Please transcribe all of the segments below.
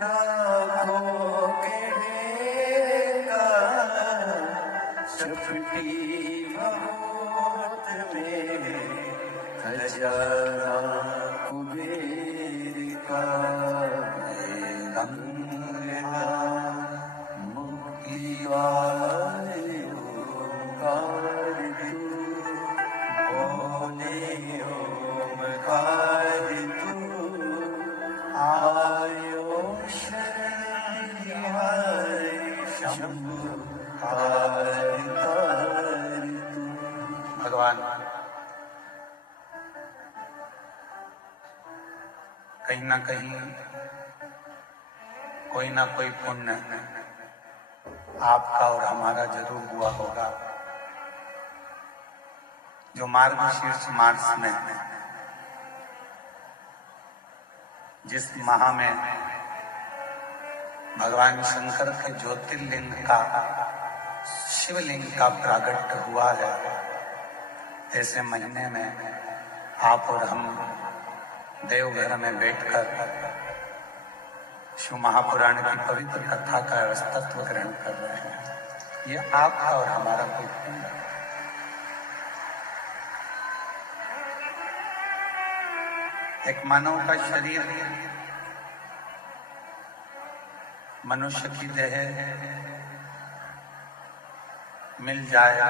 लाखों के डेगा चपटी बहुत में खजाना कुबेर का गंगा मुक्ति वाले ओंकार तू भोले ओंकार तू आयो शरण शंभु तार तू। भगवान कहीं ना कहीं कोई ना कोई पुण्य आपका और हमारा जरूर हुआ होगा। जो मार्गशीर्ष मास में जिस माह में भगवान शंकर के ज्योतिर्लिंग का शिवलिंग का प्रागट्य हुआ है, ऐसे महीने में आप और हम देवघर में बैठकर शिव महापुराण की पवित्र कथा का तत्व ग्रहण कर रहे हैं। ये आपका और हमारा कोई पुण्य। एक मानव का शरीर, मनुष्य की देह मिल जाए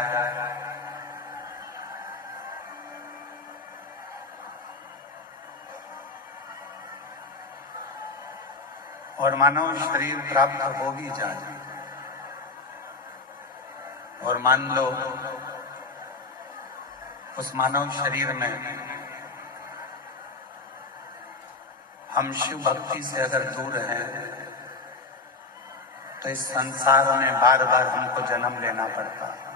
और मानव शरीर प्राप्त हो भी जाए और मान लो उस मानव शरीर में हम शिव भक्ति से अगर दूर हैं तो इस संसार में बार बार हमको जन्म लेना पड़ता है।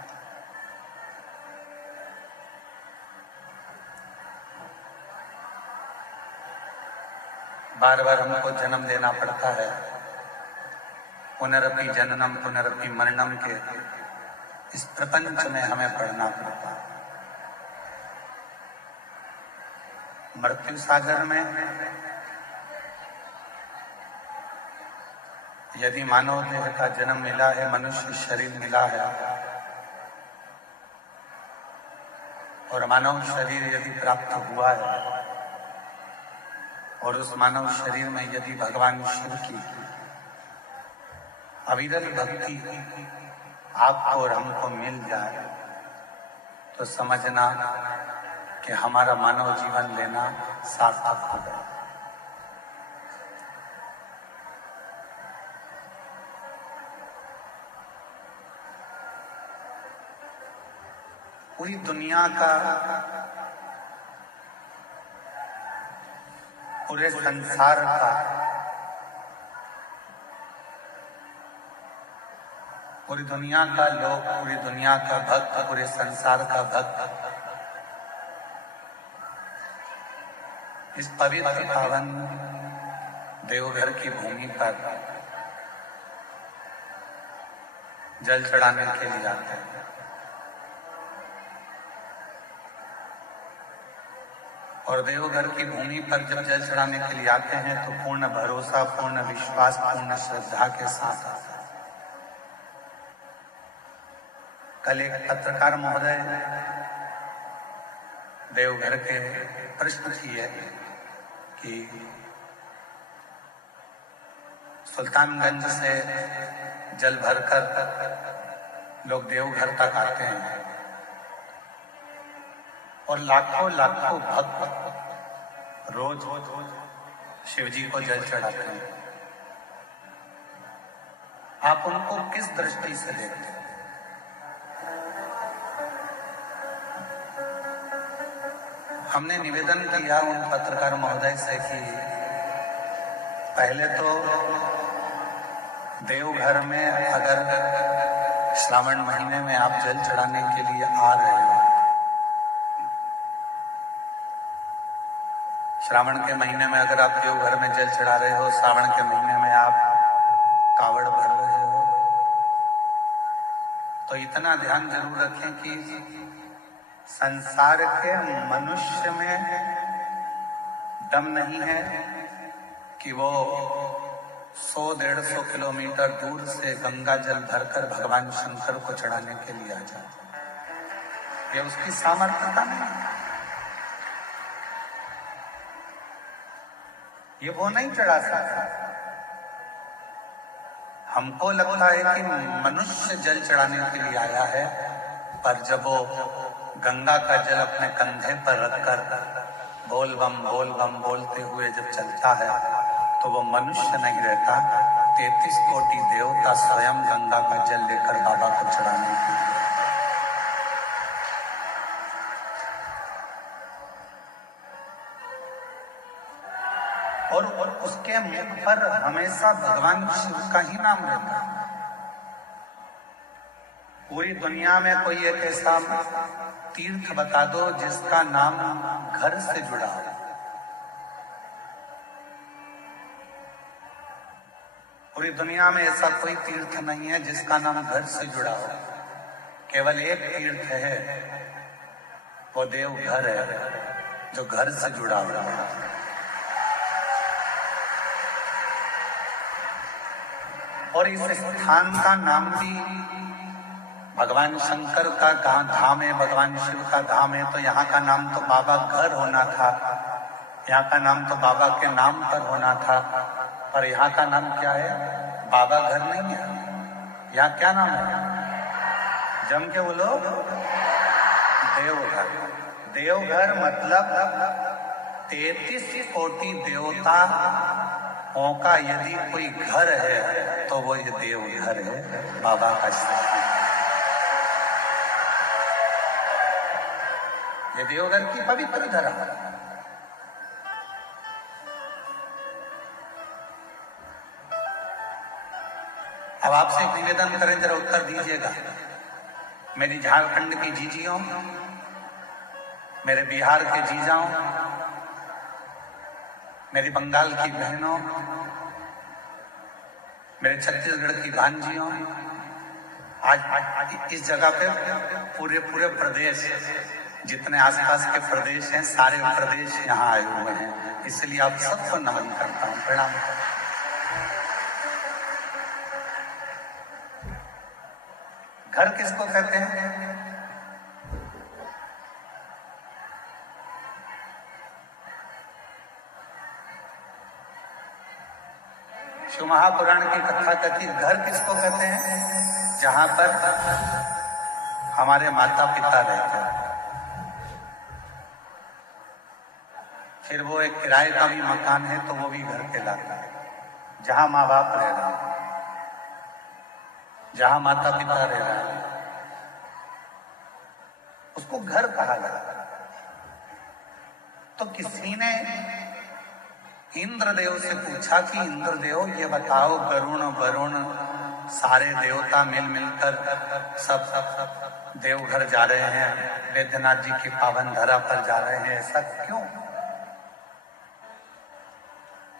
बार बार हमको जन्म लेना पड़ता है। पुनरपि जननम पुनरपि मरणम के इस प्रपंच में हमें पढ़ना पड़ता है। मृत्यु सागर में यदि मानव देह का जन्म मिला है, मनुष्य शरीर मिला है और मानव शरीर यदि प्राप्त हुआ है और उस मानव शरीर में यदि भगवान शिव की अविरल भक्ति आपको और हमको मिल जाए तो समझना कि हमारा मानव जीवन लेना सार्थक हो गया। पूरी दुनिया का, पूरे संसार का, पूरी दुनिया का लोग, पूरी दुनिया का भक्त, पूरे संसार का भक्त इस पवित्र पावन देवघर की भूमि पर जल चढ़ाने के लिए आते हैं। और देवघर की भूमि पर जब जल चढ़ाने के लिए आते हैं तो पूर्ण भरोसा, पूर्ण विश्वास, पूर्ण श्रद्धा के साथ आते हैं। कल एक पत्रकार महोदय देवघर के प्रश्न किए कि सुल्तानगंज से जल भरकर लोग देवघर तक आते हैं और लाखों लाखों भक्त रोज शिव जी को जल चढ़ाते हैं। आप उनको किस दृष्टि से देखते हैं? हमने निवेदन किया उन पत्रकार महोदय से कि पहले तो देवघर में अगर श्रावण महीने में आप जल चढ़ाने के लिए आ रहे हो, श्रावण के महीने में अगर आप देवघर में जल चढ़ा रहे हो, श्रावण के महीने में आप कावड़ भर रहे हो, तो इतना ध्यान जरूर रखें कि संसार के मनुष्य में दम नहीं है कि वो 100-150 किलोमीटर दूर से गंगा जल भरकर भगवान शंकर को चढ़ाने के लिए आ जाता। ये उसकी सामर्थ्यता नहीं, ये वो नहीं चढ़ा सकता। हमको लगता है कि मनुष्य जल चढ़ाने के लिए आया है, पर जब वो गंगा का जल अपने कंधे पर रखकर बोल बम बोलते हुए जब चलता है तो वो मनुष्य नहीं रहता, 33 कोटि देवता स्वयं गंगा का जल लेकर बाबा को चढ़ाने के लिए। और उसके मुख पर हमेशा भगवान शिव का ही नाम रहता है। पूरी दुनिया में कोई एक ऐसा तीर्थ बता दो जिसका नाम घर से जुड़ा हो। पूरी दुनिया में ऐसा कोई तीर्थ नहीं है जिसका नाम घर से जुड़ा हो। केवल एक तीर्थ है, वो देवघर है, जो घर से जुड़ा हुआ है। और इस स्थान का नाम भी भगवान शंकर का धाम है, भगवान शिव का धाम है, तो यहाँ का नाम तो बाबा घर होना था, यहाँ का नाम तो बाबा के नाम पर होना था, पर यहाँ का नाम क्या है? बाबा घर नहीं है। यहाँ क्या नाम है? जम के बोलो, देवघर। देवघर मतलब 33 कोटि देवता का यदि कोई घर है तो वो ये देवघर है, बाबा का स्थान। ये देवघर की पवित्र धरा। अब आपसे एक निवेदन करें, जरा उत्तर दीजिएगा। मेरी झारखंड की जीजियों, मेरे बिहार के जीजाओं, मेरी बंगाल की बहनों, मेरे छत्तीसगढ़ की भांजियों, आज इस जगह पे पूरे प्रदेश, जितने आसपास के प्रदेश हैं, सारे प्रदेश यहाँ आए हुए हैं, इसलिए आप सबको नमन करता हूँ, प्रणाम करता हूँ। घर किसको कहते हैं? शिव महापुराण की कथा कथित घर किसको कहते हैं? जहां पर हमारे माता पिता रहते हैं। फिर वो एक किराए का भी मकान है तो वो भी घर कहलाता है। जहां माँ बाप रह रहे हैं, जहां माता पिता रह रहे हैं, उसको घर कहा जाता है। तो किसी ने इंद्रदेव से पूछा कि इंद्रदेव ये बताओ, गरुण वरुण सारे देवता मिलकर सब देवघर जा रहे हैं, वैद्यनाथ जी की पावन धरा पर जा रहे हैं, ऐसा क्यों?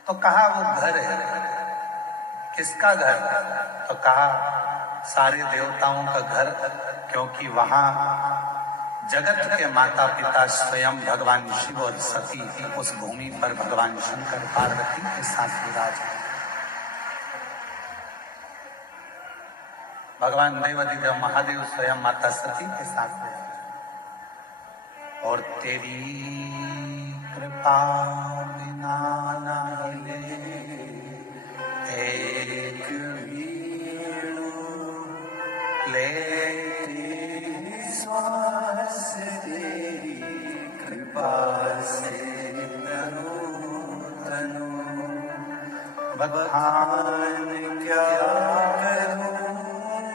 तो कहा वो घर है। किसका घर? तो कहा सारे देवताओं का घर, क्योंकि वहां जगत के माता पिता स्वयं भगवान शिव और सती उस भूमि पर भगवान शंकर पार्वती के साथ विराज है। भगवान देवाधिदेव महादेव स्वयं माता सती के साथ है। और तेरी कृपा बिना न हिले एक वीणु ले, श्वास तेरी कृपा से तनु तनु, बखान क्या करूं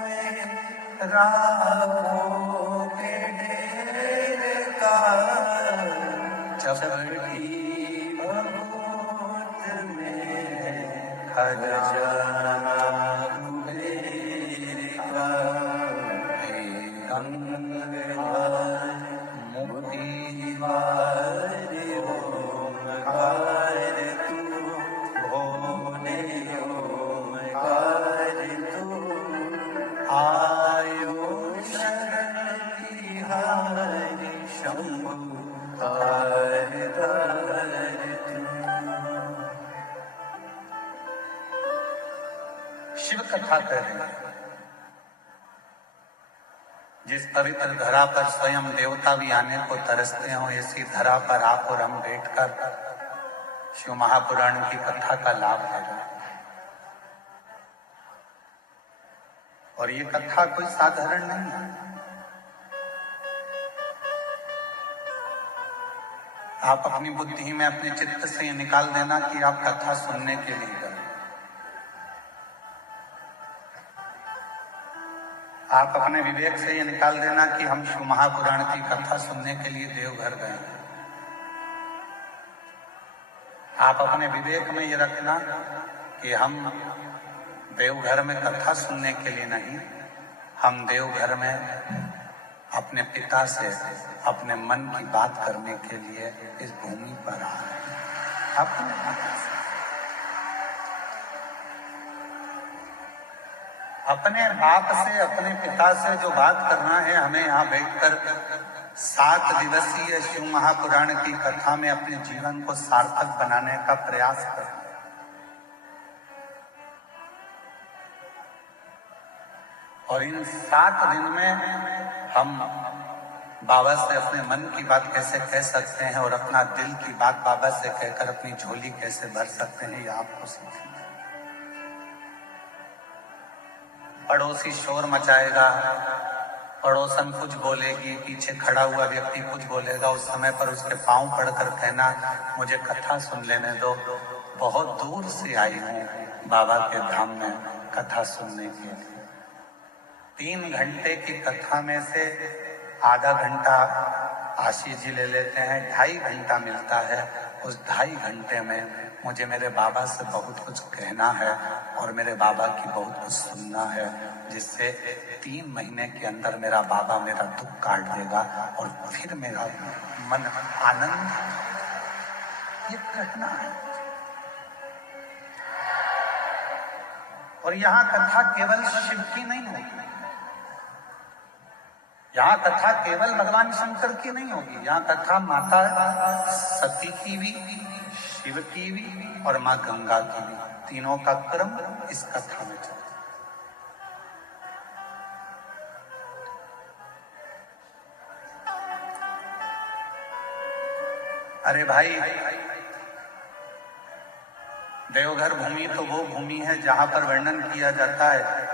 मैं राहों के ढेर का, चपटी बहुत में खजाना कुबेर का, मुक्ति ओंकार तू, भोले ओंकार तू, आयो शरण बिहारी शंभु तारदार तू। शिव कथा कर रहे हैं। जिस पवित्र धरा पर स्वयं देवता भी आने को तरसते हो, ऐसी धरा पर आप और हम बैठकर शिव महापुराण की कथा का लाभ ले रहे हैं। और ये कथा कोई साधारण नहीं है। आप अपनी बुद्धि में, अपने चित्त से ये निकाल देना कि आप कथा सुनने के लिए गए। आप अपने विवेक से ये निकाल देना कि हम शिव महापुराण की कथा सुनने के लिए देवघर गए। आप अपने विवेक में ये रखना कि हम देवघर में कथा सुनने के लिए नहीं, हम देवघर में अपने पिता से अपने मन की बात करने के लिए इस भूमि पर आ रहे हैं। अपने बाप से, अपने पिता से जो बात करना है, हमें यहाँ बैठकर 7 दिवसीय शिव महापुराण की कथा में अपने जीवन को सार्थक बनाने का प्रयास करना। और इन 7 दिन में हम बाबा से अपने मन की बात कैसे कह सकते हैं और अपना दिल की बात बाबा से कहकर अपनी झोली कैसे भर सकते हैं, ये आपको सीखना। पड़ोसी शोर मचाएगा, पड़ोसन कुछ बोलेगी, पीछे खड़ा हुआ व्यक्ति कुछ बोलेगा, उस समय पर उसके पांव पड़कर कहना मुझे कथा सुन लेने दो। बहुत दूर से आई हूँ बाबा के धाम में कथा सुनने के लिए। 3 घंटे की कथा में से आधा घंटा आशीष जी ले लेते हैं, 2.5 घंटा मिलता है। उस 2.5 घंटे में मुझे मेरे बाबा से बहुत कुछ कहना है और मेरे बाबा की बहुत कुछ सुनना है, जिससे 3 महीने के अंदर मेरा बाबा मेरा दुख काट देगा और फिर मेरा मन आनंद, ये कहना है। और यहाँ कथा केवल शिव की नहीं होगी, यहाँ कथा केवल भगवान शंकर की नहीं होगी, यहाँ कथा माता सती की भी, शिव की भी और माँ गंगा की भी, तीनों का क्रम इस कथा में चलता। अरे भाई, देवघर भूमि तो वो भूमि है जहां पर वर्णन किया जाता है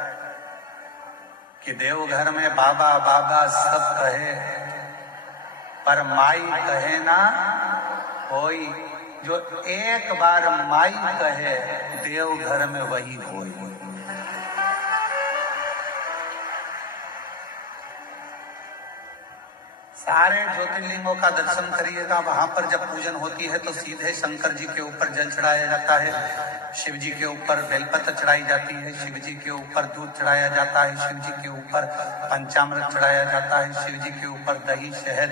कि देवघर में बाबा बाबा सब कहे पर माई कहे ना कोई। जो एक बार माई कहे देवघर में वही होई। सारे ज्योतिर्लिंगों का दर्शन करिएगा, वहां पर जब पूजन होती है तो सीधे शंकर जी के ऊपर जल चढ़ाया जाता है, शिव जी के ऊपर बेलपत्र चढ़ाई जाती है, शिव जी के ऊपर दूध चढ़ाया जाता है, शिव जी के ऊपर पंचामृत चढ़ाया जाता है, शिव जी के ऊपर दही, शहद,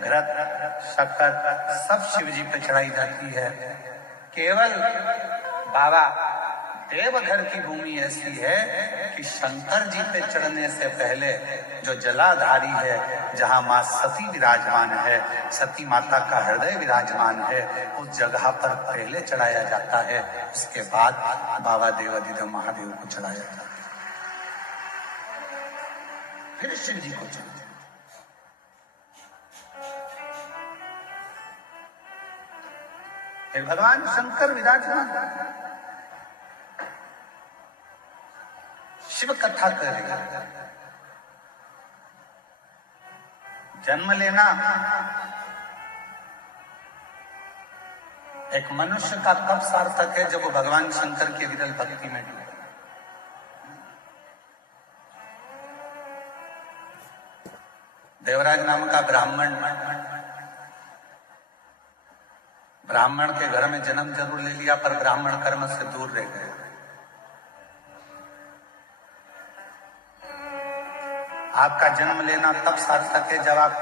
घृत, शक्कर सब शिव जी पे चढ़ाई जाती है। केवल बाबा देवघर की भूमि ऐसी है कि शंकर जी पे चढ़ने से पहले जो जलाधारी है, जहां मां सती विराजमान है, सती माता का हृदय विराजमान है, उस जगह पर पहले चढ़ाया जाता है। उसके बाद बाबा देवाधिदेव महादेव को चढ़ाया जाता है, फिर शिव जी को चढ़ाया। फिर भगवान शंकर विराजमान शिव कथा करेगा। जन्म लेना एक मनुष्य का तब सार्थक है जब वो भगवान शंकर की विरल भक्ति में डूबे। देवराज नाम का ब्राह्मण के घर में जन्म जरूर ले लिया, पर ब्राह्मण कर्म से दूर रह गए। आपका जन्म लेना तब सार्थक है जब आप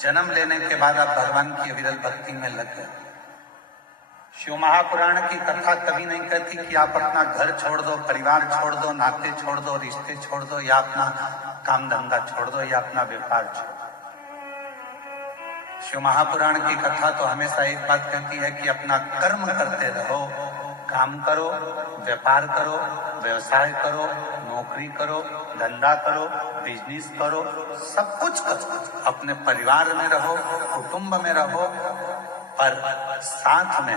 जन्म लेने के बाद आप भगवान की विरल भक्ति में लग गए। शिव महापुराण की कथा कभी नहीं कहती कि आप अपना घर छोड़ दो, परिवार छोड़ दो, नाते छोड़ दो, रिश्ते छोड़ दो, या अपना काम धंधा छोड़ दो, या अपना व्यापार छोड़ दो। शिव महापुराण की कथा तो हमेशा एक बात कहती है कि अपना कर्म करते रहो, काम करो, व्यापार करो, व्यवसाय करो, नौकरी करो, धंधा करो, बिजनेस करो, सब कुछ करो, अपने परिवार में रहो, कुटुंब में रहो, पर साथ में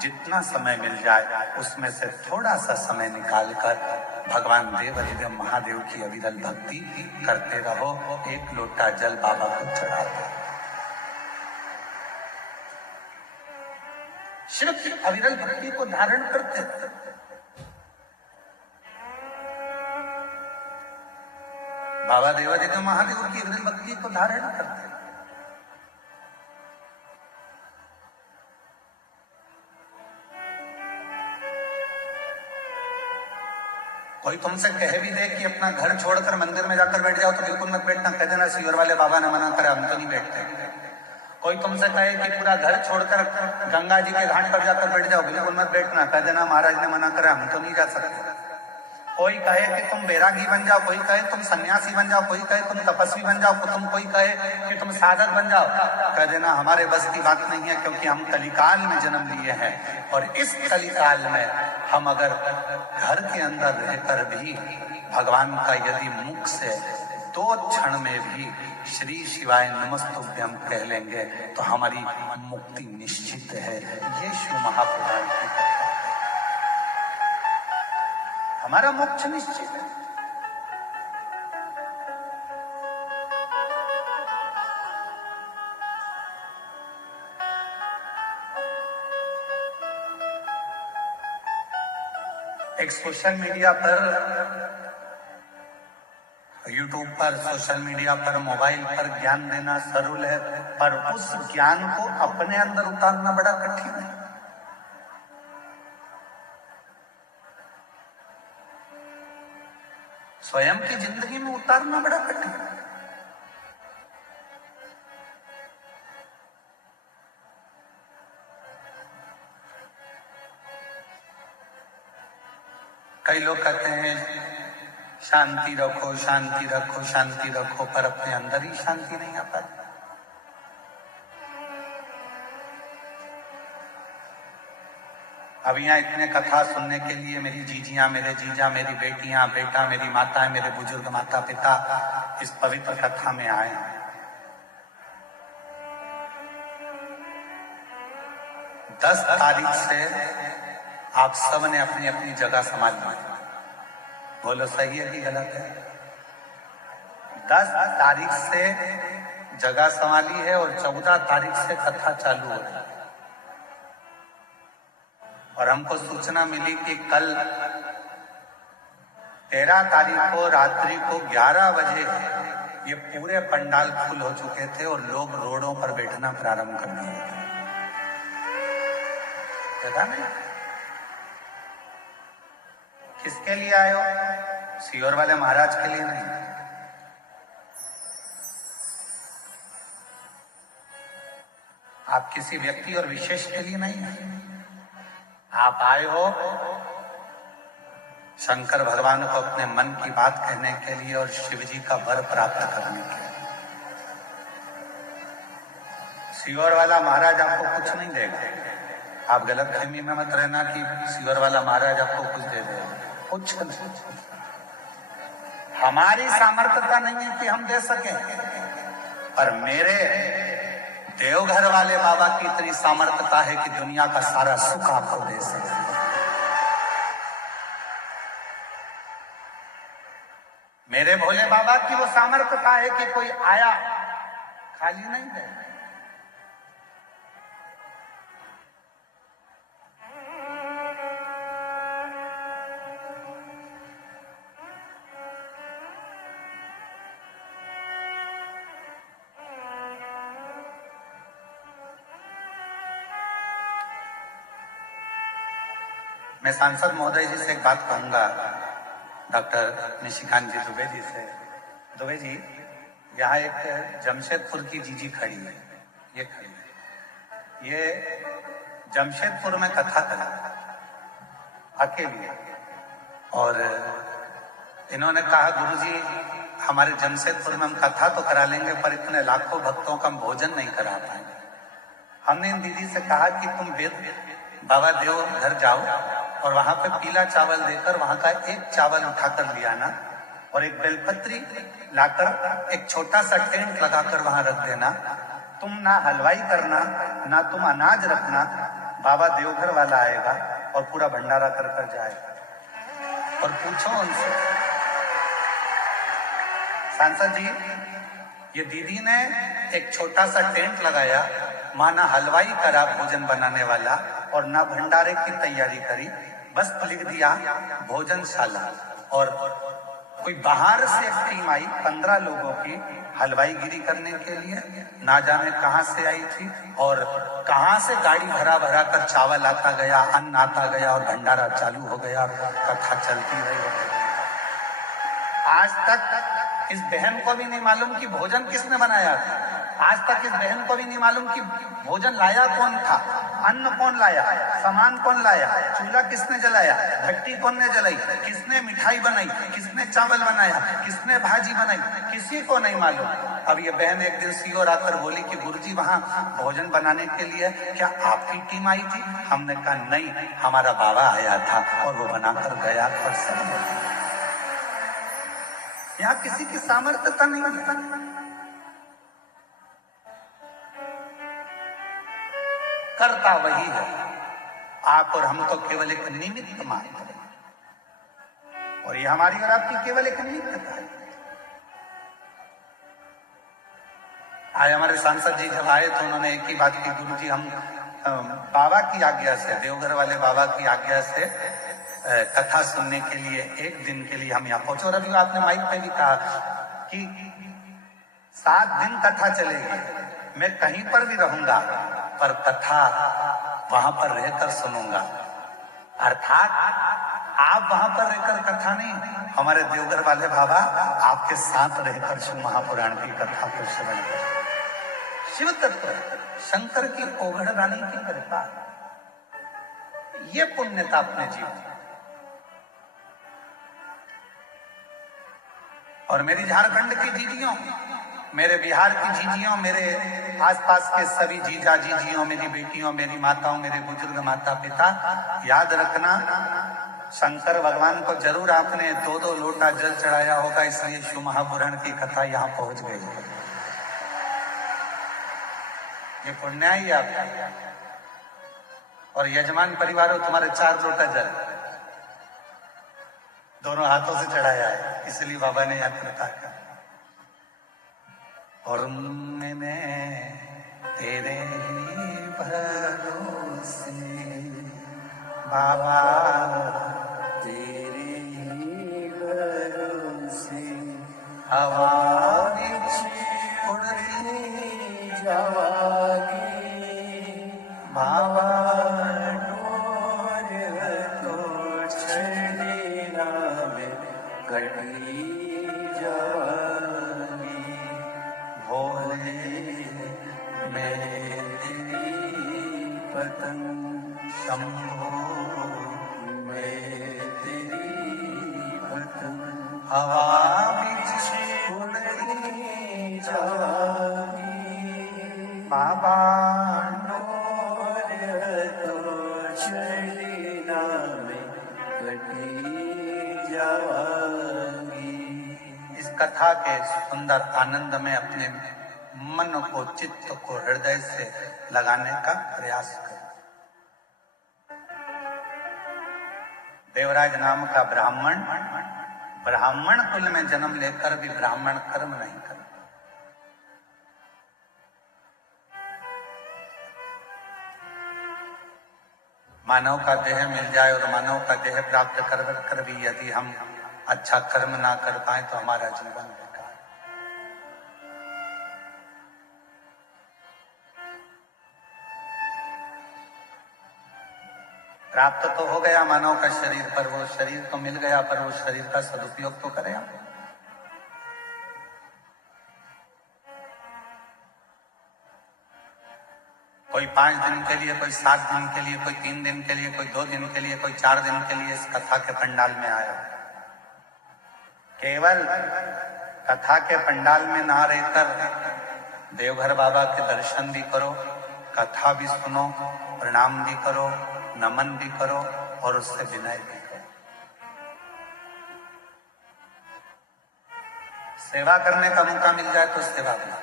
जितना समय मिल जाए उसमें से थोड़ा सा समय निकालकर भगवान देव अधिदेव महादेव की अविरल भक्ति करते रहो। एक लोटा जल बाबा को चढ़ा दो। शिव की अविरल भक्ति को धारण करते हैं। बाबा देव अधिदेव महादेव की अविरल भक्ति को धारण करते हैं। कोई तुमसे कह भी दे कि अपना घर छोड़कर मंदिर में जाकर बैठ जाओ तो बिल्कुल मत बैठना, कह देना सीवर वाले बाबा ने मना करे, हम तो नहीं बैठते। कोई तुमसे कहे कि पूरा घर छोड़कर गंगा जी के घाट पर जाकर बैठ जाओ, बिल्कुल मत बैठना, कह देना महाराज ने मना करा, हम तो नहीं जा सकते। कोई कहे कि तुम बैरागी बन जाओ, कोई कहे तुम सन्यासी बन जाओ, कोई कहे तुम तपस्वी बन जाओ, कोई कहे कि तुम साधक बन जाओ, कह देना हमारे बस की बात नहीं है, क्योंकि हम कलिकाल में जन्म लिए हैं और इस कलिकाल में हम अगर घर के अंदर रहकर भी भगवान का यदि मुख से 2 क्षण में भी श्री शिवाय नमस्तुभ्यम कह लेंगे तो हमारी मुक्ति निश्चित है। ये शिव महापुराण की कथा, हमारा मोक्ष निश्चित है। एक सोशल मीडिया पर, यूट्यूब पर, सोशल मीडिया पर, मोबाइल पर ज्ञान देना सरल है, पर उस ज्ञान को अपने अंदर उतारना बड़ा कठिन है। स्वयं की जिंदगी में उतारना बड़ा कठिन है। कई लोग कहते हैं शांति रखो, शांति रखो, शांति रखो, पर अपने अंदर ही शांति नहीं आ पाती। अब यहाँ इतने कथा सुनने के लिए मेरी जीजियां, मेरे जीजा, मेरी बेटियां, बेटा, मेरी माता, मेरे बुजुर्ग माता पिता इस पवित्र कथा में आए हैं। 10 तारीख से आप सब ने अपनी अपनी जगह संभाल ली। बोलो सही है कि गलत है? 10 तारीख से जगह संभाली है और 14 तारीख से कथा चालू हो रही है। और हमको सूचना मिली कि कल 13 तारीख को रात्रि को 11 बजे ये पूरे पंडाल फुल हो चुके थे और लोग रोडों पर बैठना प्रारंभ कर दिए थे। देखा नहीं? किसके लिए आए हो? सीहोर वाले महाराज के लिए नहीं, आप किसी व्यक्ति और विशेष के लिए नहीं है। आप आए हो शंकर भगवान को अपने मन की बात कहने के लिए और शिव जी का वर प्राप्त करने के लिए। सीहोर वाला महाराज आपको कुछ नहीं देगा। आप गलतफहमी में मत रहना कि सीहोर वाला महाराज आपको कुछ दे देगा, कुछ नहीं। हमारी सामर्थ्यता नहीं है कि हम दे सके, पर मेरे देवघर वाले बाबा की इतनी सामर्थ्यता है कि दुनिया का सारा सुख आपको दे सके। मेरे भोले बाबा की वो सामर्थ्यता है कि कोई आया खाली नहीं है। मैं सांसद महोदय जी से एक बात कहूंगा, डॉक्टर निशिकांत जी दुबे जी से। दुबे जी, यहाँ एक जमशेदपुर की जीजी खड़ी है, ये खड़ी है, ये जमशेदपुर में कथा करी अकेली, और इन्होंने कहा गुरुजी हमारे जमशेदपुर में हम कथा तो करा लेंगे पर इतने लाखों भक्तों का हम भोजन नहीं करा पाएंगे। हमने इन दीदी से कहा कि तुम बाबा देव घर जाओ और वहां पे पीला चावल देकर वहां का एक चावल उठाकर लिया ना, और एक बेलपत्री लाकर एक छोटा सा टेंट लगाकर वहां रख देना। तुम ना हलवाई करना, ना तुम अनाज रखना, बाबा देवघर वाला आएगा और पूरा भंडारा कर कर जाएगा। और पूछो उनसे, सांसद जी, ये दीदी ने एक छोटा सा टेंट लगाया, मां ना हलवाई करा भोजन बनाने वाला और ना भंडारे की तैयारी करी, बस लिख दिया भोजनशाला। और कोई बाहर से एक टीम आई 15 लोगों की हलवाईगिरी करने के लिए, ना जाने कहां से आई थी और कहां से गाड़ी भरा भरा कर चावल आता गया, अन्न आता गया और भंडारा चालू हो गया, कथा चलती रही। आज तक इस बहन को भी नहीं मालूम कि भोजन किसने बनाया था। आज तक इस बहन को भी नहीं मालूम कि भोजन लाया कौन था, अन्न कौन लाया, सामान कौन लाया, चूल्हा किसने जलाया, भट्टी कौन ने जलाई, किसने मिठाई बनाई, किसने चावल बनाया, किसने भाजी बनाई, किसी को नहीं मालूम। अब ये बहन एक दिन सीओर आकर बोली कि गुरुजी वहां भोजन बनाने के लिए क्या आपकी टीम आई थी? हमने कहा नहीं, हमारा बाबा आया था और वो बनाकर गया। और सब यहाँ किसी की सामर्थ्यता नहीं होता, करता वही है। आप और हम तो केवल एक निमित्त मात्र हैं, और ये हमारी और आपकी केवल एक निमित्तता है। आज हमारे सांसद जी जब आए तो उन्होंने एक ही बात की, गुरुजी हम बाबा की आज्ञा से, देवघर वाले बाबा की आज्ञा से कथा सुनने के लिए एक दिन के लिए हम यहाँ पहुंचे। और अभी आपने माइक पे भी कहा कि 7 दिन कथा चलेगी, मैं कहीं पर भी रहूंगा पर कथा वहां पर रहकर सुनूंगा। अर्थात आप वहां पर रहकर कथा नहीं, हमारे देवघर वाले बाबा आपके साथ रहकर शिव महापुराण की कथा को श्रवण करें। शिव तत्व शंकर की ओघड़ रानी की कृपा, ये पुण्यता अपने जीवन। और मेरी झारखंड की जीजियों, मेरे बिहार की जीजियों, मेरे आसपास के सभी जीजा जीजियों, मेरी बेटियों, मेरी माताओं, मेरे बुजुर्ग माता पिता, याद रखना शंकर भगवान को जरूर आपने 2-2 लोटा जल चढ़ाया होगा, इसलिए शिव महापुराण की कथा यहाँ पहुंच गई। ये पुण्य ही आपका। और यजमान परिवारों, तुम्हारे 4 लोटा जल दोनों हाथों से चढ़ाया है, इसलिए बाबा ने याद कृपा किया। और मैंने तेरे ही भरोसे बाबा, तेरे ही भरोसे हवा उड़ती जावागी, बाबा डोर तो छड़ी नामे कटी जावागी, भोले मैं तेरी पतंग, शंभो मैं तेरी पतंग, हवा उड़ती जावागी, बाबा डोर तो छड़ी नामे कटी जावागी। इस कथा के सुंदर आनंद में अपने मन को, चित्त को हृदय से लगाने का प्रयास करें। देवराज नाम का ब्राह्मण, ब्राह्मण कुल में जन्म लेकर भी ब्राह्मण कर्म नहीं करता। मानव का देह मिल जाए और मानव का देह प्राप्त कर भी यदि हम अच्छा कर्म ना कर पाए तो हमारा जीवन बेकार। प्राप्त तो हो गया मानव का शरीर, पर वो शरीर तो मिल गया, पर वो शरीर का सदुपयोग तो करें हम। कोई 5 दिन के लिए, कोई 7 दिन के लिए, कोई 3 दिन के लिए, कोई 2 दिन के लिए, कोई 4 दिन के लिए इस कथा के पंडाल में आया। केवल कथा के पंडाल में ना रहकर देवघर बाबा के दर्शन भी करो, कथा भी सुनो, प्रणाम भी करो, नमन भी करो और उससे विनय भी करो। सेवा करने का मौका मिल जाए तो सेवा करो।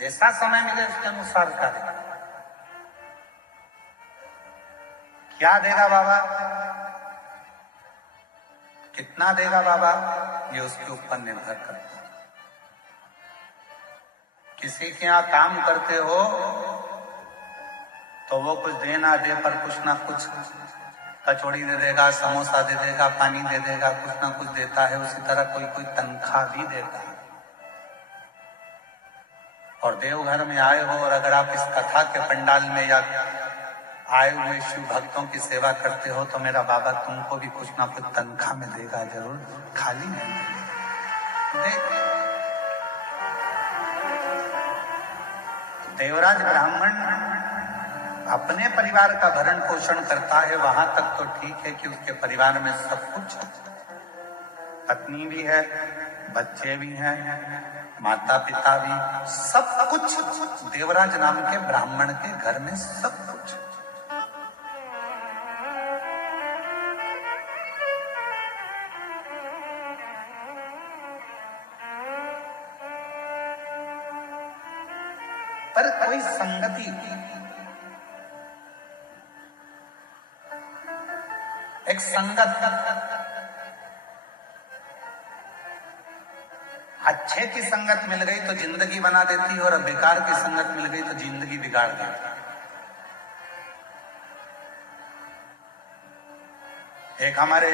जैसा समय मिले उसके अनुसार कार्य करो। क्या देगा बाबा, कितना देगा बाबा, ये उसके ऊपर निर्भर करता है। किसी के यहाँ काम करते हो तो वो कुछ दे ना दे पर कुछ ना कुछ कचौड़ी दे देगा, समोसा दे देगा, पानी दे देगा, कुछ ना कुछ देता है। उसी तरह कोई कोई तनख्वाह भी देता है। और देवघर में आए हो और अगर आप इस कथा के पंडाल में या आए हुए शिव भक्तों की सेवा करते हो तो मेरा बाबा तुमको भी कुछ ना कुछ तनख्वाह में देगा जरूर, खाली नहीं देगा। देवराज ब्राह्मण अपने परिवार का भरण पोषण करता है, वहां तक तो ठीक है कि उसके परिवार में सब कुछ, पत्नी भी है, बच्चे भी हैं, माता पिता भी, सब कुछ देवराज नाम के ब्राह्मण के घर में सब कुछ। पर कोई संगति, एक संगत, अच्छे की संगत मिल गई तो जिंदगी बना देती है और बेकार की संगत मिल गई तो जिंदगी बिगाड़ देती है। एक हमारे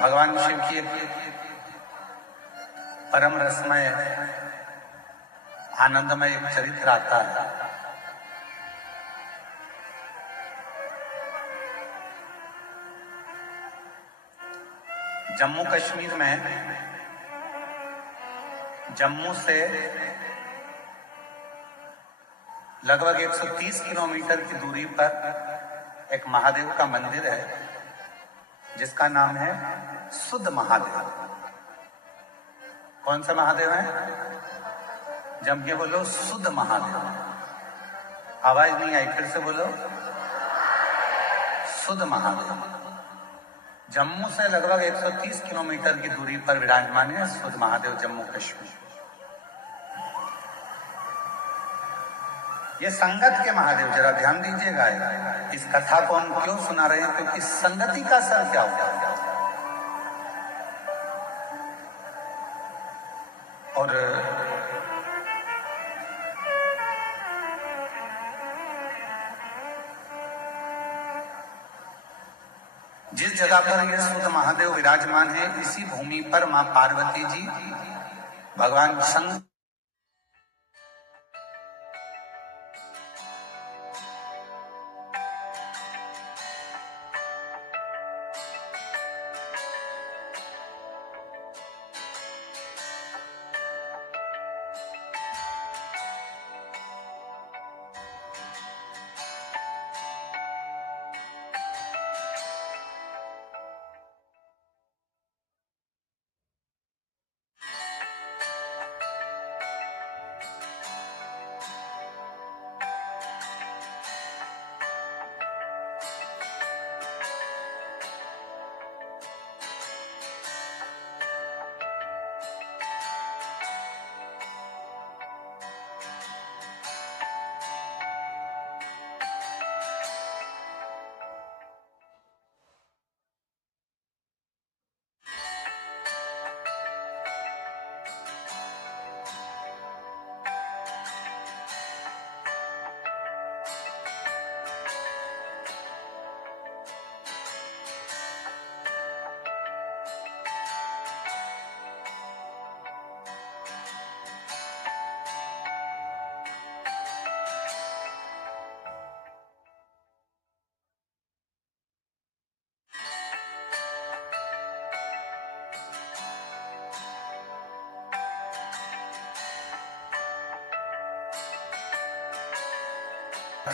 भगवान शिव की परम रसमय आनंदमय एक चरित्र आता है। जम्मू कश्मीर में, जम्मू से लगभग 130 किलोमीटर की दूरी पर एक महादेव का मंदिर है जिसका नाम है शुद्ध महादेव। कौन सा महादेव है? जम के बोलो शुद्ध महादेव। आवाज नहीं आई, फिर से बोलो शुद्ध महादेव। जम्मू से लगभग 130 किलोमीटर की दूरी पर विराजमान है शुद्ध महादेव, जम्मू कश्मीर। ये संगत के महादेव, जरा ध्यान दीजिएगा। इस कथा को हम क्यों सुना रहे हैं? क्योंकि संगति का असर क्या होता है। और जिस जगह पर ये शुद्ध महादेव विराजमान है, इसी भूमि पर मां पार्वती जी भगवान शंकर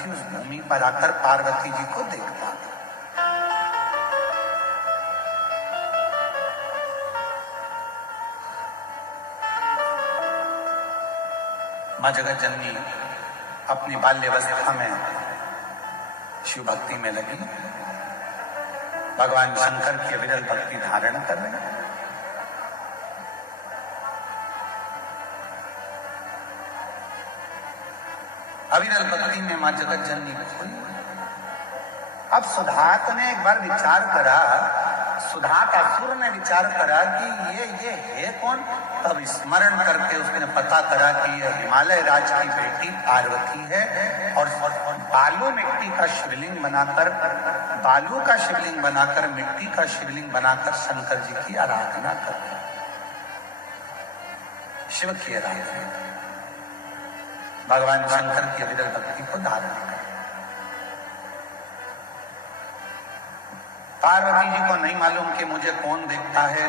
उस भूमि पर आकर पार्वती जी को देखता था। माँ जगत जननी अपनी बाल्यावस्था में शिव भक्ति में लगी, भगवान शंकर की अविरल भक्ति धारण कर रहे। अविरल भक्ति में माँ जगत जननी खोई। अब सुधात ने एक बार विचार करा, सुधात असुर ने विचार करा कि ये है कौन। तब स्मरण करके उसने पता करा कि यह हिमालय राज की बेटी पार्वती है और बालू मिट्टी का शिवलिंग बनाकर, बालू का शिवलिंग बनाकर, मिट्टी का शिवलिंग बनाकर शंकर जी की आराधना कर, शिव की आराधना, भगवान शंकर की अविरल भक्ति को धारण कर। पार्वती जी को नहीं मालूम कि मुझे कौन देखता है,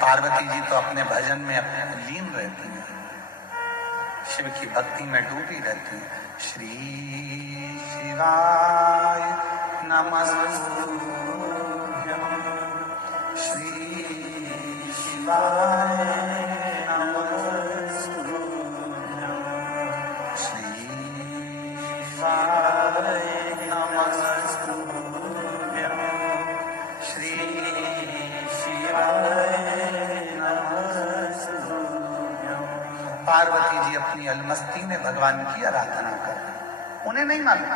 पार्वती जी तो अपने भजन में लीन रहती है, शिव की भक्ति में डूबी रहती है। श्री शिवाय नमस्तुभ्यं, श्री शिवाय नमस्तुभ्यं, श्री शिवाय नमस्तुभ्यं, श्री शिवाय नमस्तुभ्यं। पार्वती जी अपनी अलमस्ती में भगवान की आराधना कर रहे, उन्हें नहीं मालूम।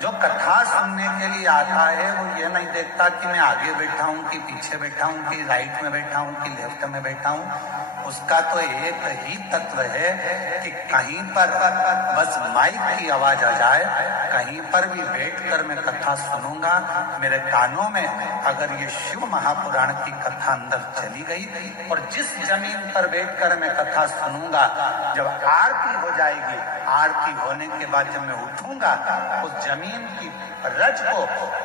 जो कथा सुनने के लिए आता है वो ये नहीं देखता कि मैं आगे बैठा हूं कि पीछे बैठा हूं कि राइट में बैठा हूं कि लेफ्ट में बैठा हूं। उसका तो एक ही तत्व है कि कहीं पर बस माइक की आवाज आ जाए, कहीं पर भी बैठकर मैं कथा सुनूंगा, मेरे कानों में अगर ये शिव महापुराण की कथा अंदर चली गई और जिस जमीन पर बैठकर मैं कथा सुनूंगा, जब आरती हो जाएगी, आरती होने के बाद जब मैं उठूंगा, उस जमीन की रज को,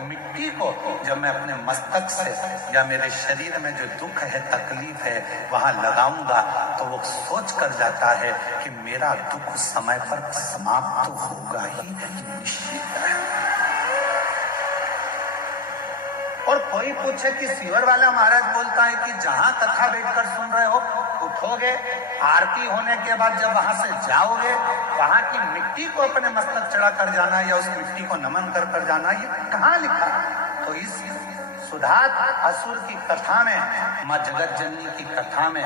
मिट्टी को जब मैं अपने मस्तक से या मेरे शरीर में जो दुख है, तकलीफ है, वहां लगाऊंगा, तो वो सोच कर जाता है कि मेरा दुख समय पर समाप्त तो होगा ही निश्चित है। और कोई पूछे कि सीवर वाला महाराज बोलता है कि जहां कथा बैठकर सुन रहे हो, उठोगे, आरती होने के बाद जब वहां से जाओगे, वहां की मिट्टी को अपने मस्तक चढ़ा कर जाना या उस मिट्टी को नमन कर कर जाना, ये कहाँ लिखा? तो इस सुधात असुर की कथा में, माँ जगत जननी की कथा में,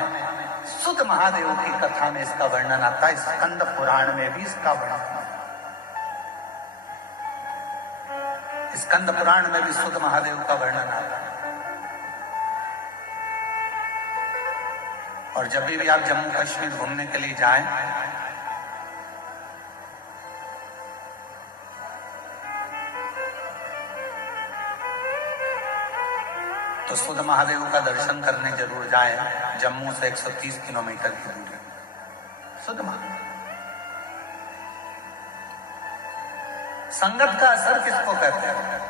सुध महादेव की कथा में इसका वर्णन आता है। स्कंद पुराण में भी इसका वर्णन, स्कंद पुराण में भी सुध महादेव का वर्णन आता है। और जब भी आप जम्मू कश्मीर घूमने के लिए जाएं, तो सुध महादेव का दर्शन करने जरूर जाएं। जम्मू से 130 किलोमीटर की दूरी सुध महादेव। संगत का असर किसको कहते हैं?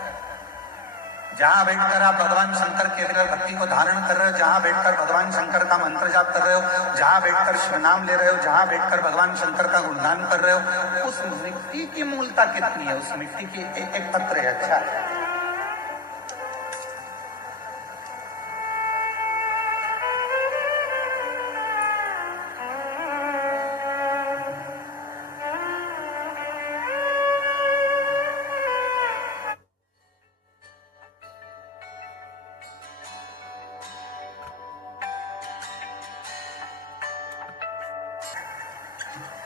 जहां बैठकर आप भगवान शंकर की अविरल भक्ति को धारण कर रहे हो, जहां बैठकर भगवान शंकर का मंत्र जाप कर रहे हो, जहां बैठकर शिव नाम ले रहे हो, जहां बैठकर भगवान शंकर का गुणगान कर रहे हो, उस मिट्टी की मूलता कितनी है? उस मिट्टी की एक पत्र है, अच्छा है।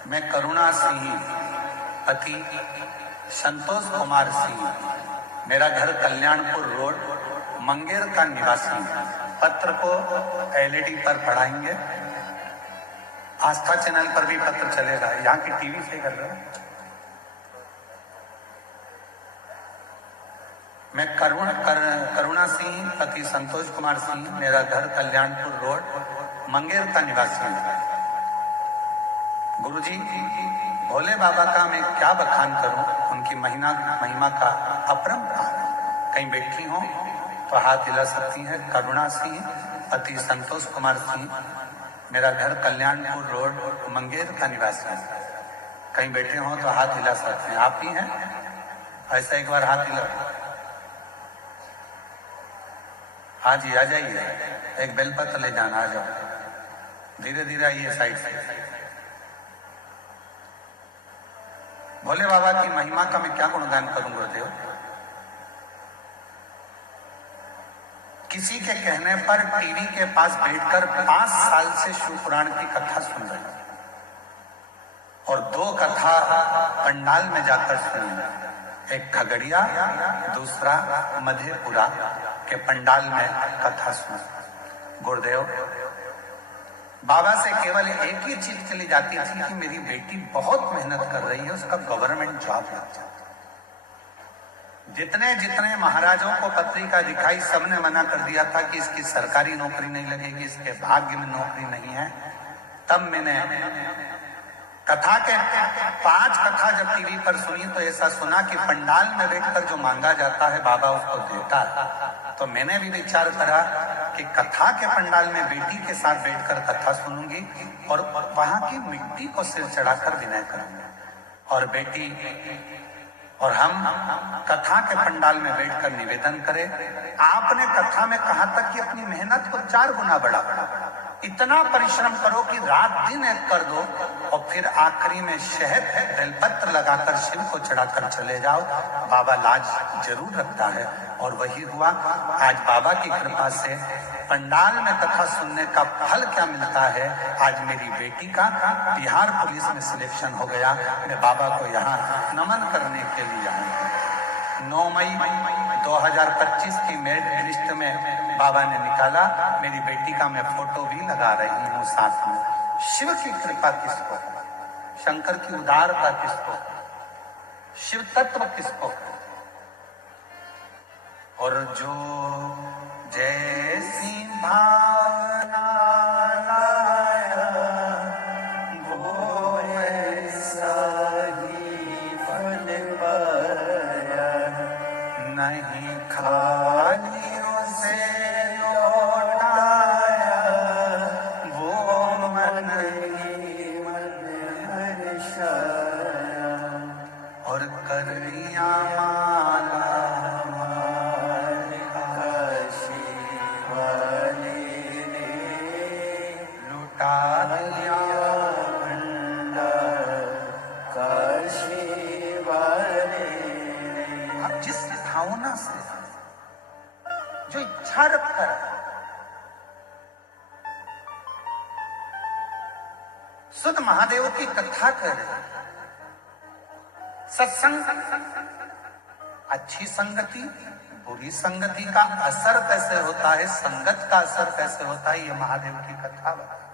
मैं करुणा सिंह, पति संतोष कुमार सिंह, मेरा घर कल्याणपुर रोड, मंगेर का निवासी। पत्र को एलईडी पर पढ़ाएंगे, आस्था चैनल पर भी पत्र चलेगा, यहाँ की टीवी से कर रहा हूं। मैं करुणा सिंह, पति संतोष कुमार सिंह, मेरा घर कल्याणपुर रोड, मंगेर का निवासी हूं। गुरुजी, भोले बाबा का मैं क्या बखान करूं, उनकी महिमा का अपरंपार। कहीं बैठी हो तो हाथ हिला सकती हैं। करुणा सिंह, पति संतोष कुमार सिंह, मेरा घर कल्याणपुर रोड, मंगेर का निवासी है। कहीं बैठे हो तो हाथ हिला सकते हैं। आप ही हैं? ऐसा एक बार हाथ हिला। हाँ जी, आ जाइए। एक बेलपत्र ले जाना, आ जाओ। धीरे धीरे आइए साइड से। भोले बाबा की महिमा का मैं क्या गुणगान करूं गुरुदेव। किसी के कहने पर टीवी के पास बैठकर 5 साल से शिव पुराण की कथा सुन रहे हैं और 2 कथा पंडाल में जाकर सुनी। एक खगड़िया, दूसरा मधेपुरा के पंडाल में कथा सुनी। गुरुदेव बाबा से केवल एक ही चीज चली जाती थी कि मेरी बेटी बहुत मेहनत कर रही है, उसका गवर्नमेंट जॉब लग जाए। जितने जितने महाराजों को पत्रिका दिखाई सबने मना कर दिया था कि इसकी सरकारी नौकरी नहीं लगेगी, इसके भाग्य में नौकरी नहीं है। तब मैंने कथा के 5 कथा जब टीवी पर सुनी तो ऐसा सुना कि पंडाल में बैठकर जो मांगा जाता है बाबा उसको देता है। तो मैंने भी विचार करा कि कथा के पंडाल में बेटी के साथ बैठकर कथा सुनूंगी और वहां की मिट्टी को सिर चढ़ाकर विनय करूंगी। और बेटी और हम कथा के पंडाल में बैठकर निवेदन करें। आपने कथा में कहा था कि अपनी मेहनत को 4 गुना बढ़ा, इतना परिश्रम करो कि रात दिन एक कर दो और फिर आखिरी में शहद बेलपत्र लगाकर शिव को चढ़ाकर चले जाओ। बाबा लाज जरूर रखता है और वही हुआ। आज बाबा की कृपा से पंडाल में कथा सुनने का फल क्या मिलता है। आज मेरी बेटी का बिहार पुलिस में सिलेक्शन हो गया। मैं बाबा को यहाँ नमन करने के लिए आया। 9 मई 2025 की मेरिट लिस्ट में बाबा ने निकाला। मेरी बेटी का मैं फोटो भी लगा रही हूँ साथ में। शिव की कृपा किसको, शंकर की उदारता किसको, शिव तत्व किसको। और जो जैसी भावना लाया वो ऐसा ही फल पाया, नहीं खाली उसे लौटाया, वो मन ही मन हर्षाया। और करिया माला काशी वाले ने लुटा दिया। भंडार काशी वाले ने। अब जिस भावना से जो इच्छा रखकर शुद्ध महादेव की कथा कर सत्संग, अच्छी संगति बुरी संगति का असर कैसे होता है, संगत का असर कैसे होता है, ये महादेव की कथा बताती।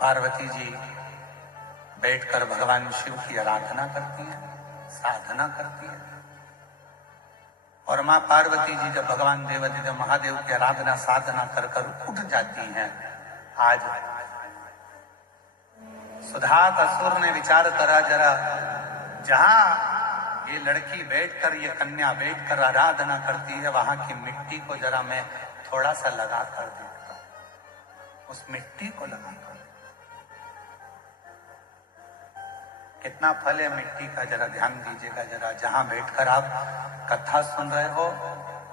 पार्वती जी बैठकर भगवान शिव की आराधना करती हैं, साधना करती है। और मां पार्वती जी जब भगवान देवाधिदेव महादेव की आराधना साधना कर कर उठ जाती हैं। आज सुधात असुर ने विचार करा, जरा जहां ये लड़की बैठकर, ये कन्या बैठकर आराधना करती है, वहां की मिट्टी को जरा मैं थोड़ा सा लगा कर देखता हूं। उस मिट्टी को लगाकर कितना फल है मिट्टी का, जरा ध्यान दीजिएगा। जरा जहां बैठकर आप कथा सुन रहे हो,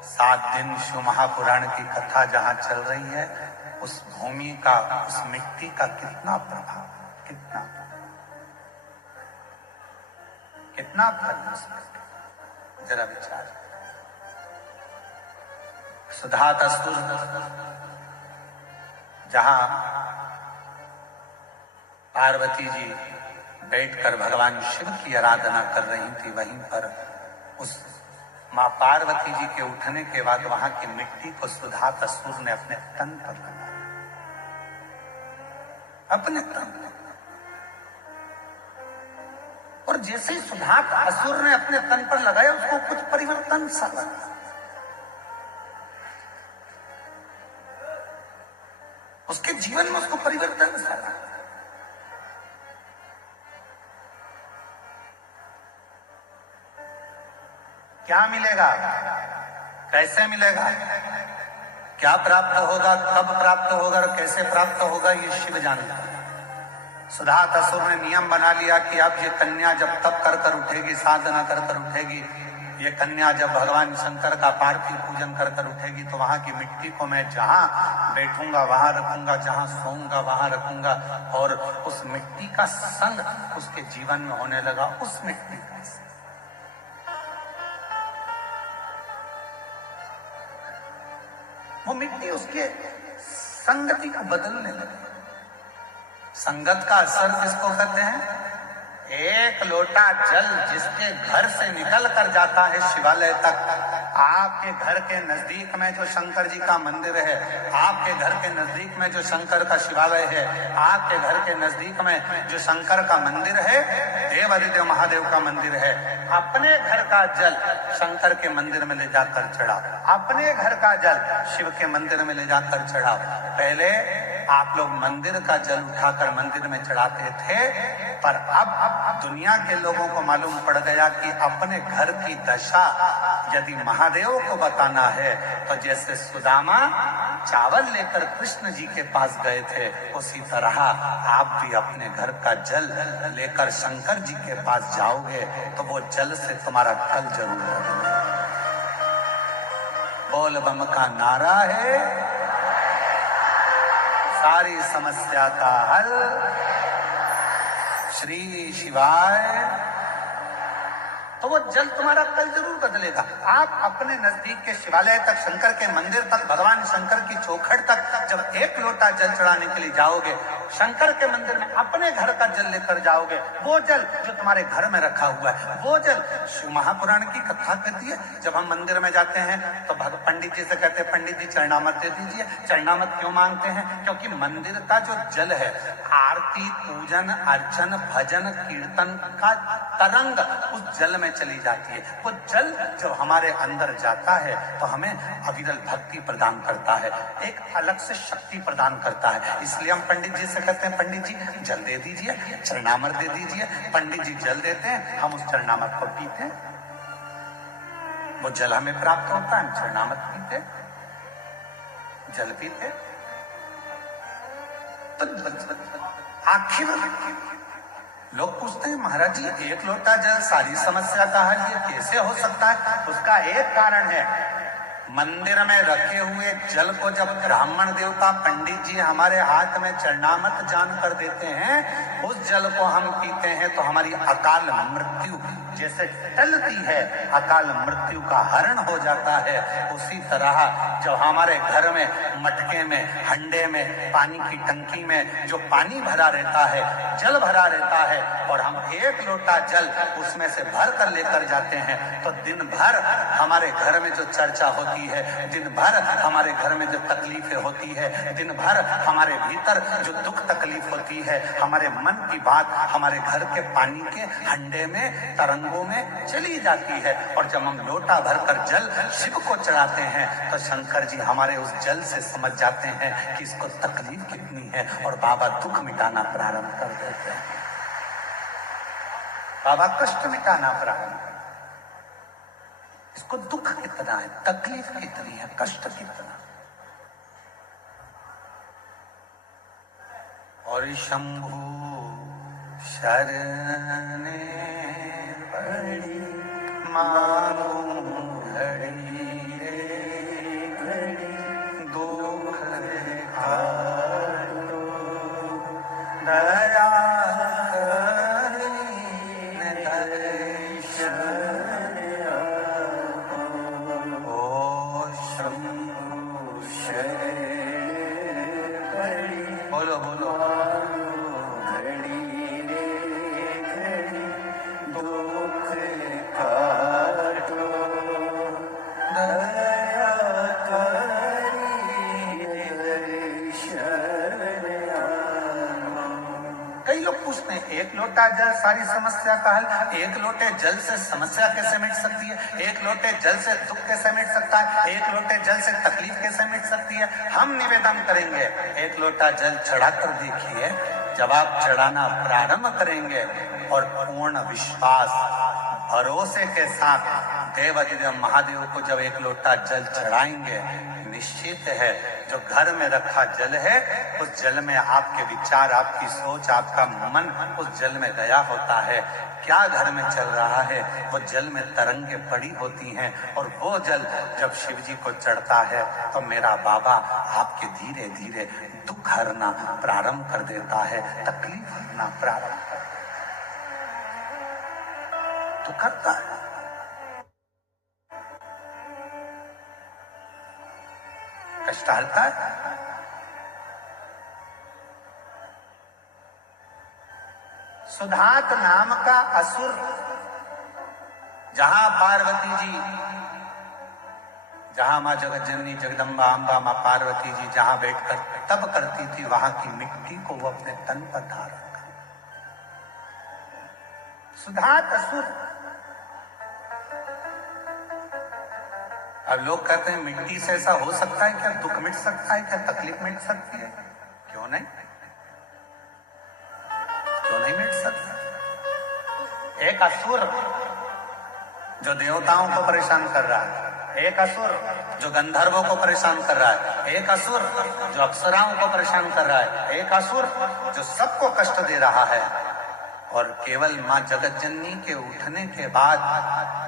7 दिन शिव महापुराण की कथा जहां चल रही है, उस भूमि का, उस मिट्टी का कितना प्रभाव, कितना फल उसमें, जरा विचार। सुधात असुर जहां पार्वती जी बैठकर भगवान शिव की आराधना कर रही थी, वहीं पर उस मां पार्वती जी के उठने के बाद वहां की मिट्टी को सुधात असुर ने अपने तन पर लगाया, अपने तन पर। और जैसे ही सुधात असुर ने अपने तन पर लगाया, उसको कुछ परिवर्तन सा लगा। उसके जीवन में उसको परिवर्तन सा लगा। क्या मिलेगा, कैसे मिलेगा, क्या प्राप्त होगा, कब प्राप्त होगा और कैसे प्राप्त होगा, ये शिव जानता है। सुधात असुर ने नियम बना लिया कि अब ये कन्या जब तप कर कर उठेगी, साधना कर कर उठेगी, ये कन्या जब भगवान शंकर का पार्थिव पूजन कर कर उठेगी तो वहां की मिट्टी को मैं जहां बैठूंगा वहां रखूंगा, जहां सोऊंगा वहां रखूंगा, और उस मिट्टी का संग उसके जीवन में होने लगा। उस मिट्टी का संग, वो मिट्टी उसके संगति को बदलने लगी। संगत का असर किसको कहते हैं? एक लोटा जल जिसके घर से निकल कर जाता है शिवालय तक, आपके घर के नजदीक में जो शंकर जी का मंदिर है, आपके घर के नजदीक में जो शंकर का शिवालय है, आपके घर के नजदीक में जो शंकर का मंदिर है, देव अधिदेव महादेव का मंदिर है, अपने घर का जल शंकर के मंदिर में ले जाकर चढ़ाओ, अपने घर का जल शिव के मंदिर में ले जाकर चढ़ाओ। पहले आप लोग मंदिर का जल उठाकर मंदिर में चढ़ाते थे, पर अब दुनिया के लोगों को मालूम पड़ गया कि अपने घर की दशा यदि महादेव को बताना है तो जैसे सुदामा चावल लेकर कृष्ण जी के पास गए थे, उसी तरह आप भी अपने घर का जल लेकर शंकर जी के पास जाओगे तो वो जल से तुम्हारा कल जरूर बदलेगा। बोल बम का नारा है, सारी समस्या का हल श्री शिवाय। तो वो जल तुम्हारा कल जरूर बदलेगा। आप अपने नजदीक के शिवालय तक, शंकर के मंदिर तक, भगवान शंकर की चौखट तक जब एक लोटा जल चढ़ाने के लिए जाओगे, शंकर के मंदिर में अपने घर का जल लेकर जाओगे, वो जल जो तुम्हारे घर में रखा हुआ है, वो जल शिव महापुराण की कथा कहती है। जब हम मंदिर में जाते हैं तो पंडित जी से कहते हैं, पंडित जी चरणामत दे दीजिए। चरणामत क्यों मांगते हैं? क्योंकि मंदिर का जो जल है, आरती, पूजन, अर्चन, भजन, कीर्तन का तरंग उस जल में चली जाती है। वो जल जब हमारे अंदर जाता है तो हमें अविरल भक्ति प्रदान करता है, एक अलग से शक्ति प्रदान करता है। इसलिए हम पंडित जी से कहते हैं, पंडित जी जल दे दीजिए, चरणामृत दे दीजिए। पंडित जी जल देते हैं, हम उस चरणामृत को पीते हैं, वो जल हमें प्राप्त होता है, हम चरणामृत पीते, जल पीते। तो आखिर लोग पूछते हैं, महाराज जी एक लोटा जल सारी समस्या का हल, ये कैसे हो सकता है? उसका एक कारण है, मंदिर में रखे हुए जल को जब ब्राह्मण देवता पंडित जी हमारे हाथ में चरणामत जान कर देते हैं, उस जल को हम पीते हैं तो हमारी अकाल मृत्यु जैसे टलती है, अकाल मृत्यु का हरण हो जाता है। उसी तरह जब हमारे घर में मटके में, हंडे में, पानी की टंकी में जो पानी भरा रहता है, जल भरा रहता है, और हम एक लोटा जल उसमें से भर कर लेकर जाते हैं, तो दिन भर हमारे घर में जो चर्चा होती है, दिन भर हमारे घर में जो तकलीफें होती है, दिन भर हमारे भीतर जो दुख तकलीफ होती है, हमारे मन की बात हमारे घर के पानी के हंडे में, तरंगों में चली जाती है। और जब हम लोटा भरकर जल शिव को चढ़ाते हैं तो शंकर जी हमारे उस जल से समझ जाते हैं कि इसको तकलीफ कितनी है, और बाबा दुख मिटाना प्रारंभ कर देते हैं। बाबा कष्ट मिटाना प्रारंभ कर, इसको दुख कितना है, तकलीफ कितनी है, कष्ट कितना। और शंभु शरणे पड़ी मालूम घड़ी रे घड़ी, दुख हारो दया करीने दर्शन ओ शंभु शरणे पड़ी। बोलो बोलो, एक लोटा जल सारी समस्या का हल, एक लोटे जल से समस्या कैसे मिट सकती है, एक लोटे जल से दुख कैसे मिट सकता है, एक लोटे जल से तकलीफ कैसे मिट सकती है। हम निवेदन करेंगे, एक लोटा जल चढ़ाकर देखिए, जब आप चढ़ाना प्रारंभ करेंगे और पूर्ण विश्वास भरोसे के साथ देवाधिदेव महादेव को जब एक लोटा जल चढ़ाएंगे, निश्चित है जो घर में रखा जल है उस जल में आपके विचार, आपकी सोच, आपका मन उस जल में गया होता है। क्या घर में चल रहा है, वो जल में तरंगे पड़ी होती हैं, और वो जल जब शिव जी को चढ़ता है तो मेरा बाबा आपके धीरे धीरे दुख हरना प्रारंभ कर देता है, तकलीफ हरना प्रारंभ कर, तो करता है। कष्ट हरता है। सुधात नाम का असुर जहां पार्वती जी, जहां मां जगत जननी जगदम्बा अम्बा मां पार्वती जी जहां बैठकर तब करती थी, वहां की मिट्टी को वो अपने तन पर धारण कर, सुधात असुर। अब लोग कहते हैं मिट्टी से ऐसा हो सकता है क्या, दुख मिट सकता है क्या, तकलीफ मिट सकती है? क्यों नहीं, क्यों नहीं मिट सकता? एक असुर जो देवताओं को परेशान कर रहा है, एक असुर जो गंधर्वों को परेशान कर रहा है, एक असुर जो अप्सराओं को परेशान कर रहा है, एक असुर जो सबको कष्ट दे रहा है, और केवल मां जगत जननी के उठने के बाद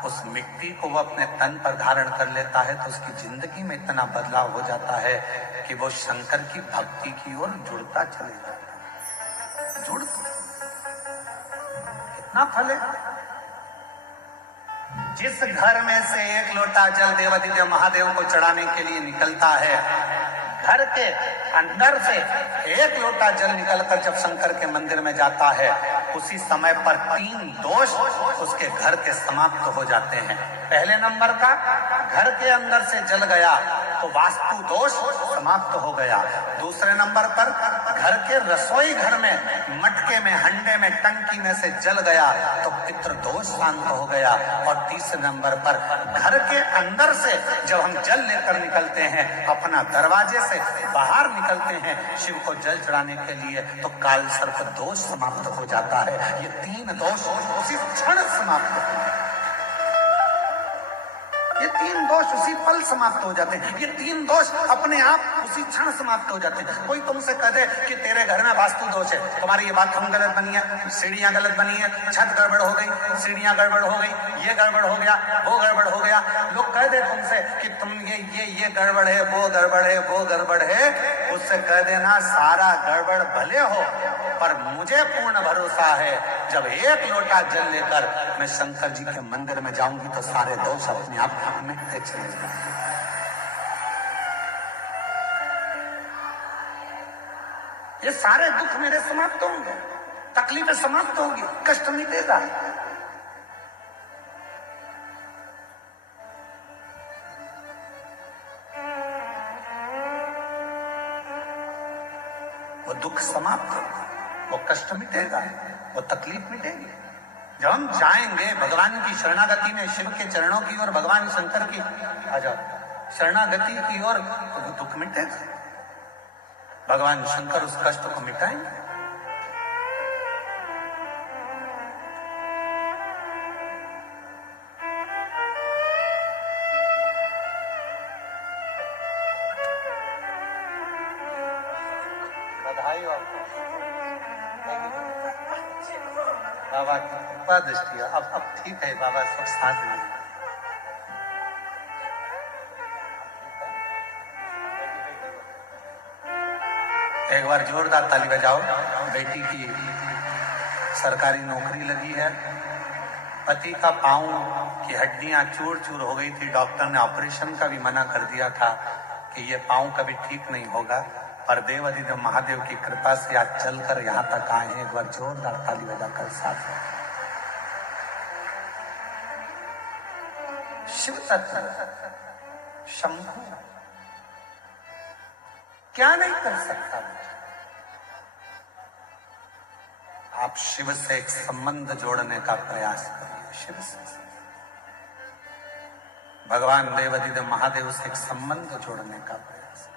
उस मिट्टी को वो अपने तन पर धारण कर लेता है, तो उसकी जिंदगी में इतना बदलाव हो जाता है कि वो शंकर की भक्ति की ओर जुड़ता चले जाता है। जुड़ कितना फल है। जिस घर में से एक लोटा जल देवाधिदेव महादेव को चढ़ाने के लिए निकलता है, घर के अंदर से एक लोटा जल निकलकर जब शंकर के मंदिर में जाता है, उसी समय पर 3 दोष उसके घर के समाप्त हो जाते हैं। पहले नंबर का, घर के अंदर से जल गया तो वास्तु दोष समाप्त हो गया। दूसरे नंबर पर घर के रसोई घर में, मटके में, हंडे में, टंकी में से जल गया तो पितृ दोष शांत हो गया। और तीसरे नंबर पर घर के अंदर से जब हम जल लेकर निकलते हैं, अपना दरवाजे से बाहर निकलते हैं शिव को जल चढ़ाने के लिए, तो काल सर्प दोष समाप्त हो जाता है। ये 3 दोष उसी क्षण समाप्त हो जाते हैं। ये 3 दोष उसी पल समाप्त हो जाते हैं। ये 3 दोष अपने आप उसी क्षण समाप्त हो जाते हैं। कोई तुमसे कह दे कि तेरे घर में वास्तु दोष है, तुम्हारी ये बाथरूम गलत बनी है, सीढ़ियां गलत बनी है, छत गड़बड़ हो गई, सीढ़ियां गड़बड़ हो गई, ये गड़बड़ हो गया, वो गड़बड़ हो गया, लोग कह दे तुमसे कि तुम ये गड़बड़ है, वो गड़बड़ है, वो गड़बड़ है, उससे कह देना सारा गड़बड़ भले हो, पर मुझे पूर्ण भरोसा है जब एक लोटा जल लेकर मैं शंकर जी के मंदिर में जाऊंगी तो सारे दोष अपने आप मिटते चले जाएंगे। ये सारे दुख मेरे समाप्त होंगे, तकलीफें समाप्त होंगी, कष्ट मिटेगा। वो दुख समाप्त होगा, वो कष्ट मिटेगा, वो तकलीफ मिटेगी। जब हम जाएंगे भगवान की शरणागति में, शिव के चरणों की ओर, भगवान शंकर की आ जाओ शरणागति की ओर, तो वो दुख मिटेगा। भगवान शंकर उस कष्ट को मिटाएंगे। बधाई हो बाबा की कृपा दृष्टि। अब ठीक है बाबा, सुख सांस लीजिए। एक बार जोरदार ताली बजाओ। बेटी की सरकारी नौकरी लगी है, पति का पांव की हड्डियां चूर चूर हो गई थी, डॉक्टर ने ऑपरेशन का भी मना कर दिया था कि ये पांव कभी ठीक नहीं होगा, पर देवाधिदेव महादेव की कृपा से आज चलकर यहां तक आए हैं। एक बार जोरदार ताली बजाकर साथ में। शिव तत्व शंभु क्या नहीं कर सकता मुझे। आप शिव से एक संबंध जोड़ने का प्रयास करिए। शिव से, भगवान देवाधिदेव महादेव से एक संबंध जोड़ने का प्रयास।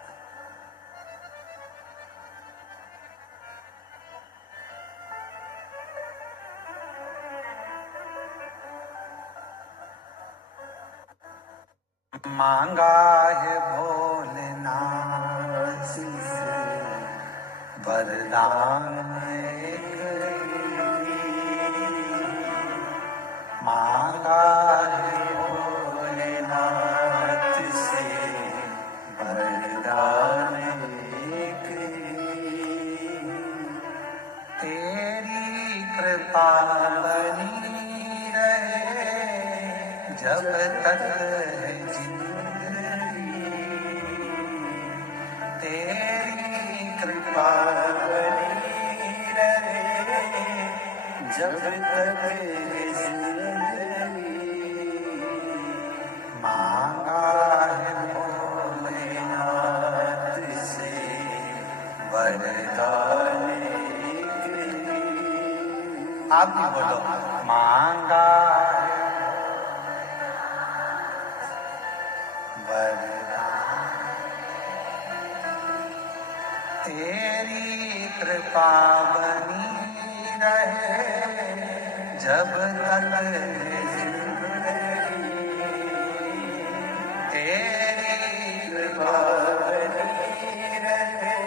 मांगा है भोलेनाथ से वरदान एक मांगा है भोलेनाथ से वरदान एक तेरी कृपा बनी रहे जब तक है जिंदगी तेरी कृपा बनी रहे जब तक है जिंदगी मांगा है भोलेनाथ से वरदान एक आप भी बोलो मांगा है वरदान तेरी कृपा बनी रहे जब तक है जिंदगी तेरी कृपा बनी रहे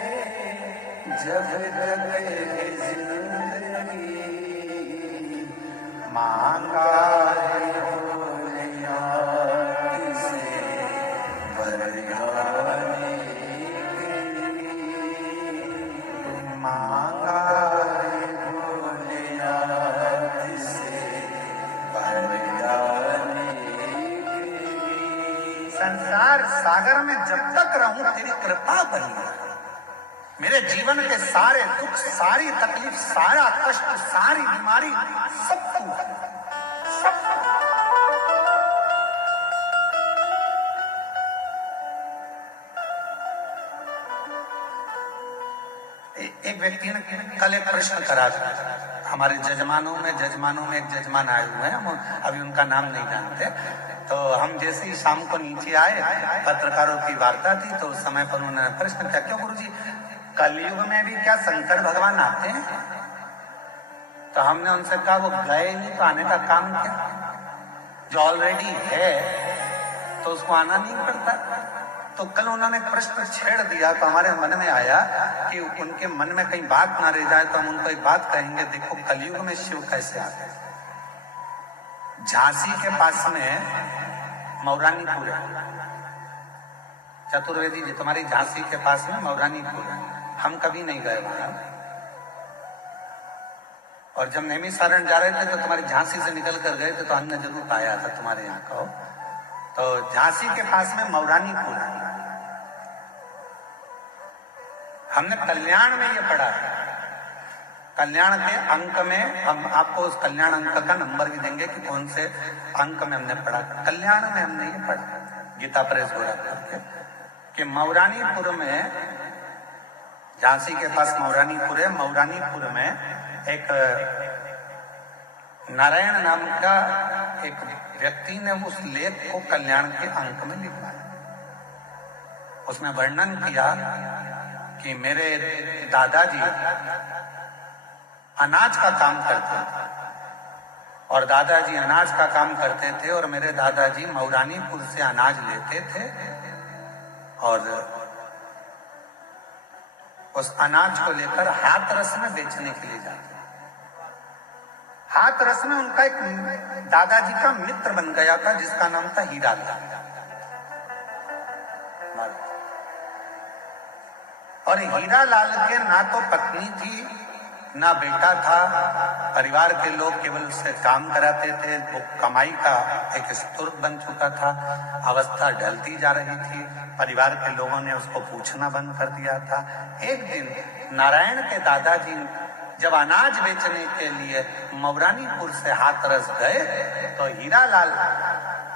जब तक है जिंदगी मांगा है भोलेनाथ से वरदान मांगा है भोलेनाथ से वरदान संसार सागर में जब तक रहूं तेरी कृपा बनी रहे मेरे जीवन के सारे दुख सारी तकलीफ सारा कष्ट सारी बीमारी सब तू है सब एक व्यक्ति ने कल एक प्रश्न करा था हमारे जजमानों में एक जजमान आए हुए हैं हम अभी उनका नाम नहीं जानते तो हम जैसे ही शाम को नीचे आए पत्रकारों की वार्ता थी तो उस समय पर उन्होंने प्रश्न किया क्यों गुरुजी कलयुग में भी क्या शंकर भगवान आते हैं तो हमने उनसे कहा वो गए नहीं तो आने का काम क्या जो ऑलरेडी है तो उसको आना नहीं पड़ता तो कल उन्होंने प्रश्न छेड़ दिया तो हमारे मन में आया कि उनके मन में कहीं बात ना रह जाए तो हम उनको एक बात कहेंगे देखो कलयुग में शिव कैसे आते हैं झांसी के पास में मौरानीपुर है चतुर्वेदी जी तुम्हारी झांसी के पास में मौरानीपुर है हम कभी नहीं गए वहां और जब नेमी सारण जा रहे थे तो तुम्हारी झांसी से निकल कर गए थे तो हमने जरूर पाया था तुम्हारे यहाँ का तो झांसी के पास में मौरानीपुर है हमने कल्याण में ये पढ़ा है कल्याण के अंक में हम आपको उस कल्याण अंक का नंबर भी देंगे कि कौन से अंक में हमने पढ़ा कल्याण में हमने ये पढ़ा गीता प्रेस गोरखपुर के कि मौरानीपुर में झांसी के पास मौरानीपुर है मौरानीपुर में एक नारायण नाम का एक व्यक्ति ने उस लेख को कल्याण के अंक में लिखा उसमें वर्णन किया कि मेरे दादाजी अनाज का काम करते थे और दादाजी अनाज का काम करते थे और मेरे दादाजी मौरानीपुर से अनाज लेते थे और उस अनाज को लेकर हाथरस में बेचने के लिए जाते हाथरस में उनका एक दादाजी का मित्र बन गया था जिसका नाम था हीरालाल और हीरालाल के ना तो पत्नी थी ना बेटा था परिवार के लोग केवल उससे काम कराते थे वो कमाई का एक स्रोत बन चुका था अवस्था ढलती जा रही थी परिवार के लोगों ने उसको पूछना बंद कर दिया था एक दिन नारायण के दादाजी जब अनाज बेचने के लिए मौरानीपुर से हाथरस गए तो हीरालाल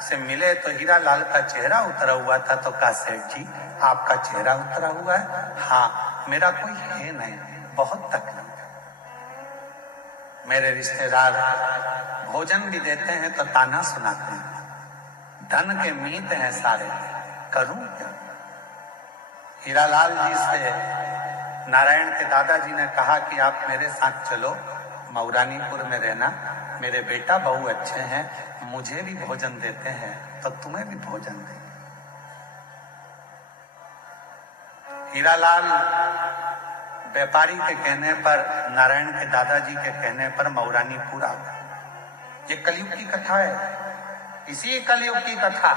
से मिले तो हीरालाल का चेहरा उतरा हुआ था तो कहा सेठ जी आपका चेहरा उतरा हुआ है हाँ मेरा कोई है नहीं बहुत तकलीफ मेरे रिश्तेदार भोजन भी देते हैं तो ताना सुनाते हैं धन के मीत हैं सारे करूं क्या हीरालाल जी से नारायण के दादाजी ने कहा कि आप मेरे साथ चलो मौरानीपुर में रहना मेरे बेटा बहू अच्छे हैं मुझे भी भोजन देते हैं तो तुम्हें भी भोजन दें हीरालाल व्यापारी के कहने पर, नारायण के दादाजी के कहने पर मऊरानीपुर आ गए। ये कलयुग की कथा है, इसी कलयुग की कथा,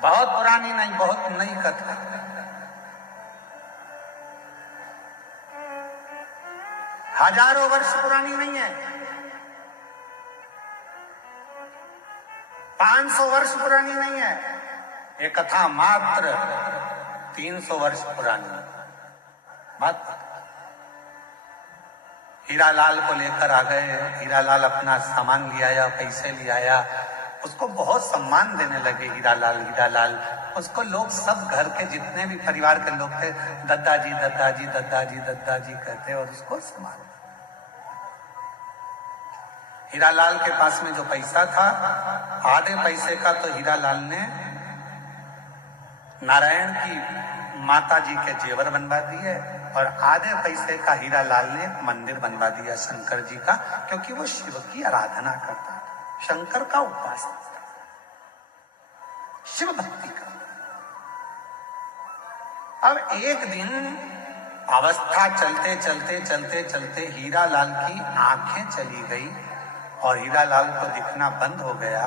बहुत पुरानी नहीं, बहुत नई कथा। हजारों वर्ष पुरानी नहीं है, 500 वर्ष पुरानी नहीं है। ये कथा मात्र 300 वर्ष पुरानी है। मात्र हीरालाल को लेकर आ गए। हीरालाल अपना सामान ले आया, पैसे ले आया, उसको बहुत सम्मान देने लगे। हीरालाल उसको लोग सब घर के जितने भी परिवार के लोग थे, दद्दाजी दद्दाजी दद्दाजी दद्दाजी कहते और उसको सम्मान। हीरालाल के पास में जो पैसा था, आधे पैसे का तो हीरालाल ने नारायण की माता जी के जेवर बनवा दिए और आधे पैसे का हीरालाल ने मंदिर बनवा दिया शंकर जी का, क्योंकि वो शिव की आराधना करता था, शंकर का उपासक था, शिव भक्ति का। अब एक दिन अवस्था चलते चलते चलते चलते हीरालाल की आंखें चली गई और हीरालाल को दिखना बंद हो गया।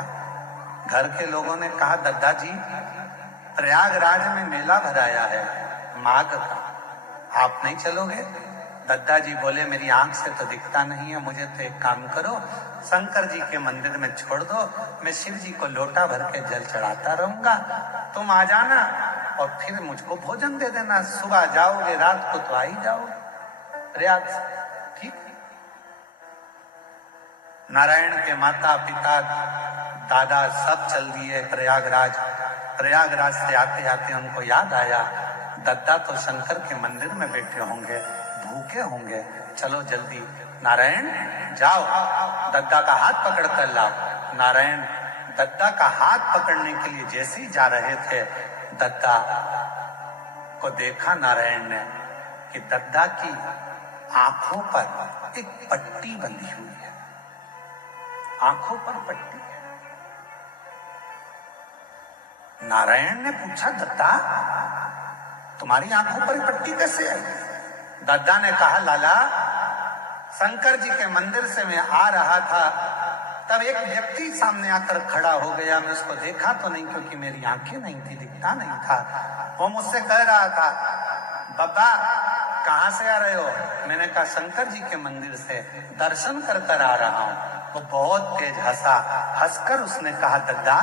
घर के लोगों ने कहा, दादाजी प्रयागराज में मेला भराया है माघ का, आप नहीं चलोगे? दादाजी बोले, मेरी आंख से तो दिखता नहीं है, मुझे तो एक काम करो, शंकर जी के मंदिर में छोड़ दो, मैं शिव जी को लोटा भर के जल चढ़ाता रहूंगा, तुम आ जाना और फिर मुझको भोजन दे देना, सुबह जाओगे रात को तो आ ही जाओगे प्रयाग से। ठीक। नारायण के माता पिता दादा सब चल दिए प्रयागराज। प्रयागराज से आते आते उनको याद आया, दद्दा तो शंकर के मंदिर में बैठे होंगे, भूखे होंगे, चलो जल्दी नारायण जाओ दद्दा का हाथ पकड़ कर लाओ। नारायण दद्दा का हाथ पकड़ने के लिए जैसे ही जा रहे थे, दद्दा को देखा नारायण ने कि दद्दा की आंखों पर एक पट्टी बंधी हुई है, आंखों पर पट्टी है। नारायण ने पूछा, दद्दा तुम्हारी आंखों पर पट्टी कैसे आई? दद्दा ने कहा, लाला शंकर जी के मंदिर से मैं आ रहा था, तब एक व्यक्ति सामने आकर खड़ा हो गया, मैं उसको देखा तो नहीं क्योंकि मेरी आंखें नहीं थी, दिखता नहीं था। वो मुझसे कह रहा था, बाबा कहां से आ रहे हो? मैंने कहा, शंकर जी के मंदिर से दर्शन कर कर आ रहा हूं। वो बहुत तेज हंसा, हंसकर उसने कहा, दद्दा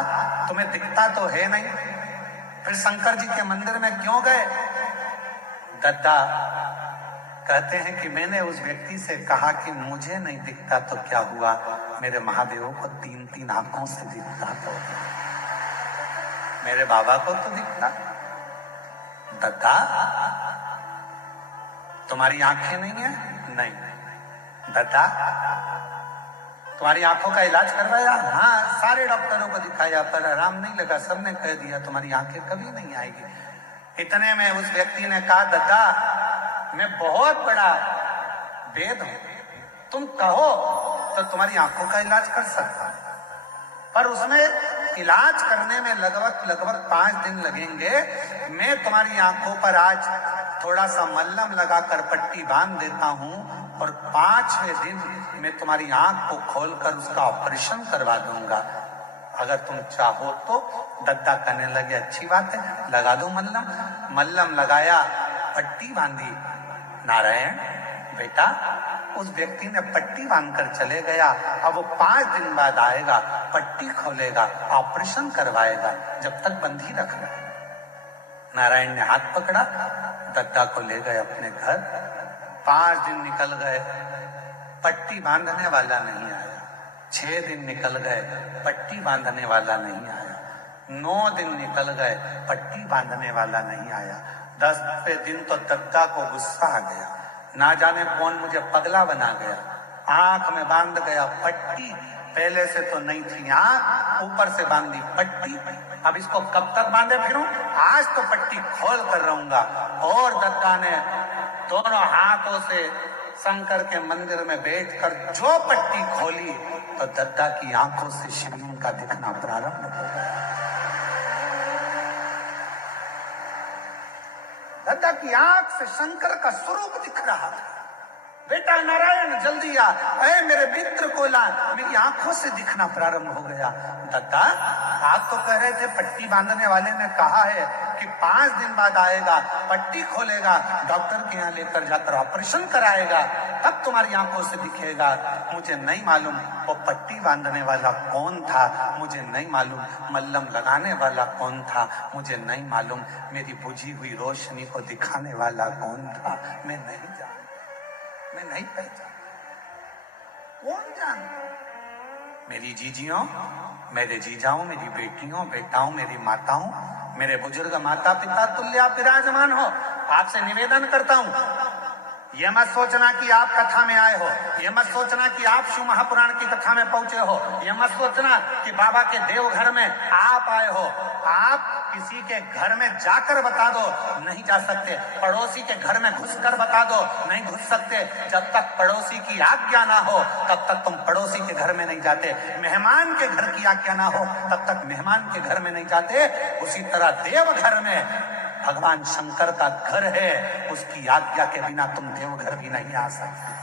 तुम्हें दिखता तो है नहीं, फिर शंकर जी के मंदिर में क्यों गए? दद्दा कहते हैं कि मैंने उस व्यक्ति से कहा कि मुझे नहीं दिखता तो क्या हुआ, मेरे महादेव को 3-3 आंखों से दिखता, तो मेरे बाबा को तो दिखता। दद्दा तुम्हारी आंखें नहीं है? नहीं। दद्दा तुम्हारी आंखों का इलाज करवाया? हाँ, सारे डॉक्टरों को दिखाया पर आराम नहीं लगा, सबने कह दिया तुम्हारी आंखें कभी नहीं आएगी। इतने में उस व्यक्ति ने कहा, दद्दा मैं बहुत बड़ा वेद हूं, तुम कहो तो तुम्हारी आंखों का इलाज कर सकता हूं, पर उसमें इलाज करने में लगभग 5 दिन लगेंगे। मैं तुम्हारी आंखों पर आज थोड़ा सा मल्लम लगाकर पट्टी बांध देता हूं और 5वें दिन मैं तुम्हारी आंख को खोलकर उसका ऑपरेशन करवा दूंगा, अगर तुम चाहो तो। दद्दा कहने लगे, अच्छी बात है, लगा दो मल्लम। मल्लम लगाया, पट्टी बांधी। नारायण बेटा उस व्यक्ति ने पट्टी बांधकर चले गया। अब वो 5 दिन बाद आएगा, पट्टी खोलेगा, ऑपरेशन करवाएगा, जब तक बंधी रखना। नारायण ने हाथ पकड़ा, दद्दा को ले गए अपने घर। 5 दिन निकल गए, पट्टी बांधने वाला नहीं आया। 6 दिन निकल गए, पट्टी बांधने वाला नहीं आया। 9 दिन निकल गए, पट्टी बांधने वाला नहीं आया। 10वें दिन तो दद्दा को गुस्सा आ गया, ना जाने कौन मुझे पगला बना गया, आंख में बांध गया पट्टी, पहले से तो नहीं थी आंख, ऊपर से बांधी पट्टी। अब इसको कब तक बांधे फिरूं? आज तो पट्टी खोल कर रहूंगा। और दद्दा ने दोनों हाथों से शंकर के मंदिर में बैठकर जो पट्टी खोली तो दद्दा की आंखों से शिवलिंग का दिखना प्रारंभ हो गया। गदा की आंख से शंकर का स्वरूप दिख रहा था। बेटा नारायण जल्दी आ, अरे मेरे मित्र को ला। मेरी आंखों से दिखना प्रारंभ हो गया। दत्ता आप तो कह रहे थे पट्टी बांधने वाले ने कहा है कि 5 दिन बाद आएगा, पट्टी खोलेगा, डॉक्टर के यहाँ लेकर जाकर ऑपरेशन कराएगा, तब तुम्हारी आंखों से दिखेगा। मुझे नहीं मालूम वो पट्टी बांधने वाला कौन था, मुझे नहीं मालूम मल्लम लगाने वाला कौन था, मुझे नहीं मालूम मेरी बुझी हुई रोशनी को दिखाने वाला कौन था। मैं नहीं जानता, मैं नहीं पहचान। कौन जानता? मेरी जीजियों, मेरे जीजाओं, मेरी बेटियों, बेटाओं, मेरी माताओं, मेरे बुजुर्ग माता पिता तुल्य आप विराजमान हो। आपसे निवेदन करता हूं, ये मत सोचना कि आप कथा में आए हो, ये मत सोचना कि आप शिव महापुराण की कथा में पहुंचे हो, ये मत सोचना कि बाबा के देवघर में आप आए हो। आप किसी के घर में जाकर बता दो, नहीं जा सकते। पड़ोसी के घर में घुसकर बता दो, नहीं घुस सकते। जब तक पड़ोसी की आज्ञा ना हो तब तक तुम पड़ोसी के घर में नहीं जाते। मेहमान के घर की आज्ञा ना हो तब तक मेहमान के घर में नहीं जाते। उसी तरह देवघर में भगवान शंकर का घर है, उसकी आज्ञा के बिना तुम देवघर भी नहीं आ सकते।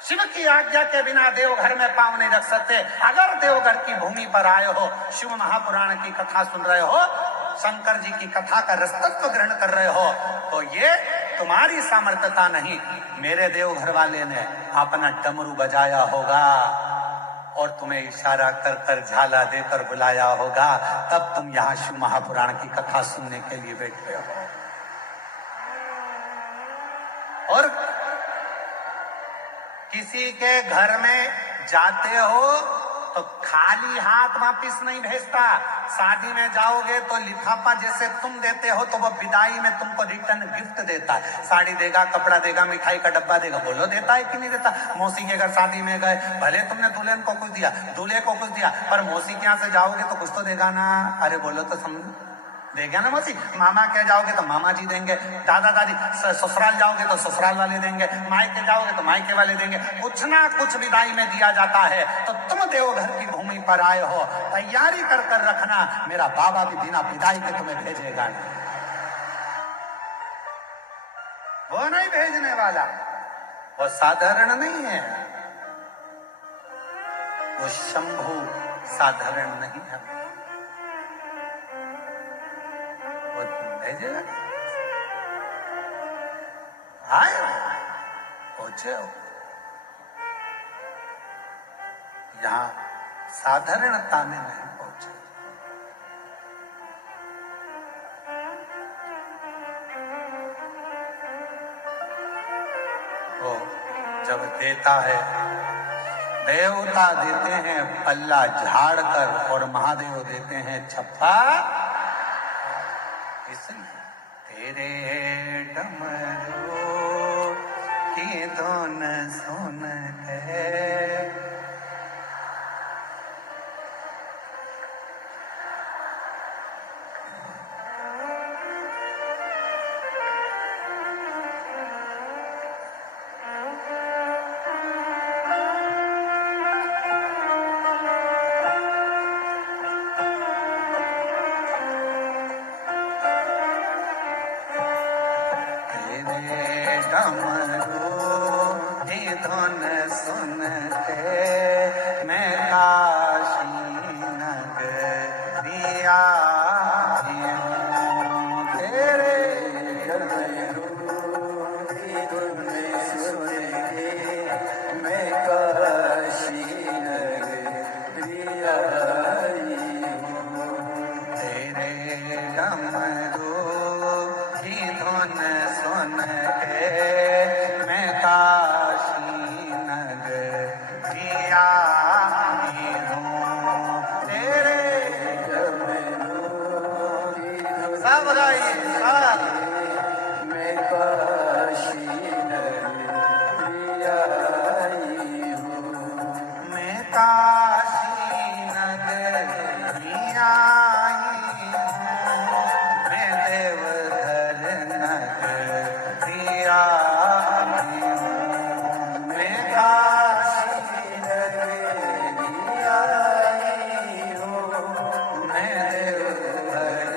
शिव की आज्ञा के बिना देवघर में पांव नहीं रख सकते। अगर देवघर की भूमि पर आए हो, शिव महापुराण की कथा सुन रहे हो, शंकर जी की कथा का रसतत्व ग्रहण कर रहे हो, तो ये तुम्हारी सामर्थ्यता नहीं, मेरे देवघर वाले ने अपना डमरू बजाया होगा और तुम्हें इशारा कर कर झाला देकर बुलाया होगा, तब तुम यहाँ शिव महापुराण की कथा सुनने के लिए बैठे हो। और किसी के घर में जाते हो तो खाली हाथ वापिस नहीं भेजता। शादी में जाओगे तो लिफाफा जैसे तुम देते हो तो वो विदाई में तुमको रिटर्न गिफ्ट देता है। साड़ी देगा, कपड़ा देगा, मिठाई का डब्बा देगा। बोलो देता है कि नहीं देता? मौसी के घर शादी में गए, भले तुमने दुल्हन को कुछ दिया, दूल्हे को कुछ दिया, पर मौसी के यहाँ से जाओगे तो कुछ तो देगा ना। अरे बोलो तो समझो, देगा ना मौसी। मामा के जाओगे तो मामा जी देंगे, दादा दादी, ससुराल जाओगे तो ससुराल वाले देंगे, मायके जाओगे तो मायके वाले देंगे। कुछ ना कुछ विदाई में दिया जाता है। तो तुम देवघर की भूमि पर आए हो, तैयारी कर कर रखना, मेरा बाबा भी बिना विदाई के तुम्हें भेजेगा नहीं। वो नहीं भेजने वाला, वो साधारण नहीं है, वो शंभु साधारण नहीं है, वो भेजेगा। आए पहुंचे हो, यहां साधारणता में नहीं पहुंचे। वो जब देता है, देवता देते हैं पल्ला झाड़ कर और महादेव देते हैं छप्पा। इसलिए तेरे डमरू की धुन सुन के धुन सुन के मैं काशी नगरिया तेरे डमरू की धुन सुन के मैं काशी नगरिया तेरे डमरू की धुन सुन के मैं काशी नगरिया हूँ। तेरे सब गाइए, मैं काशी नगरिया मैं काशी नगरिया हूँ, मैं देवघर नगरिया हूँ, मैं काशी नगरिया हूँ, मैं देवघर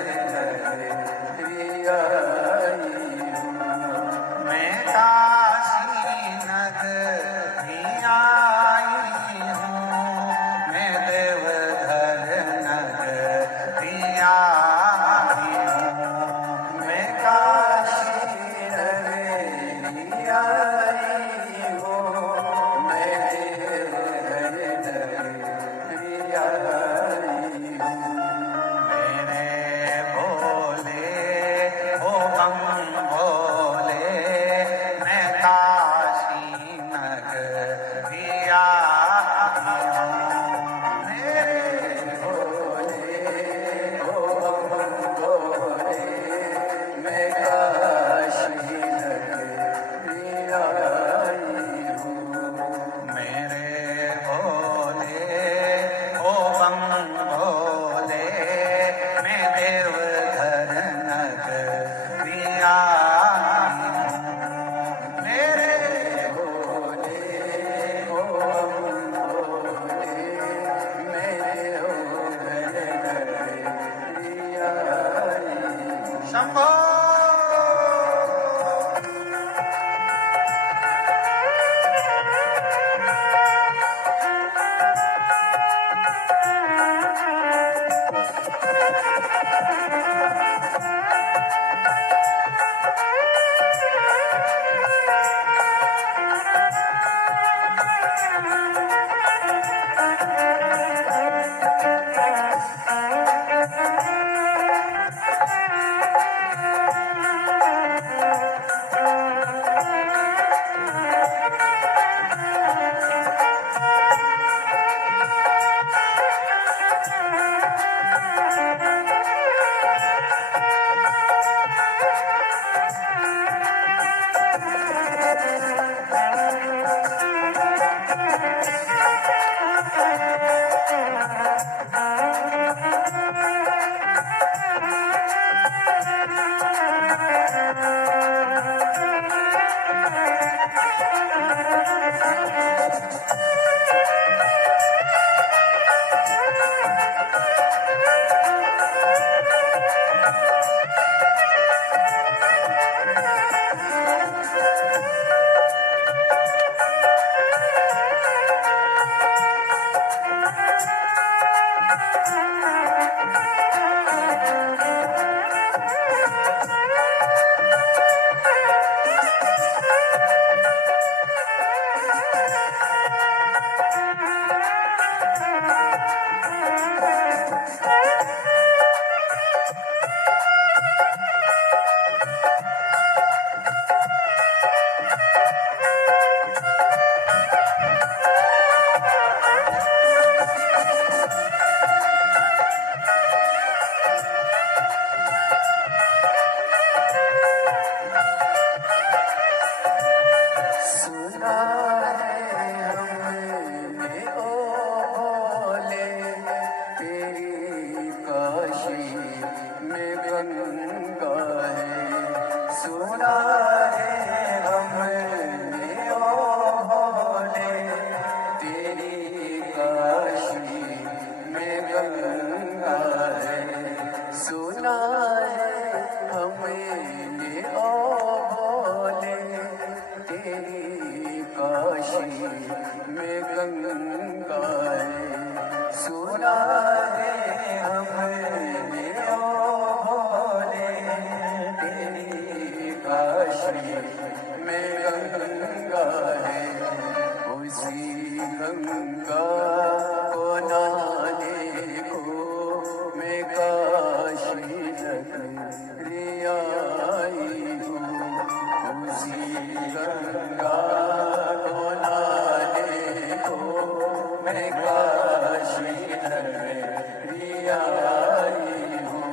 मैं काशी नगरी आई हूँ।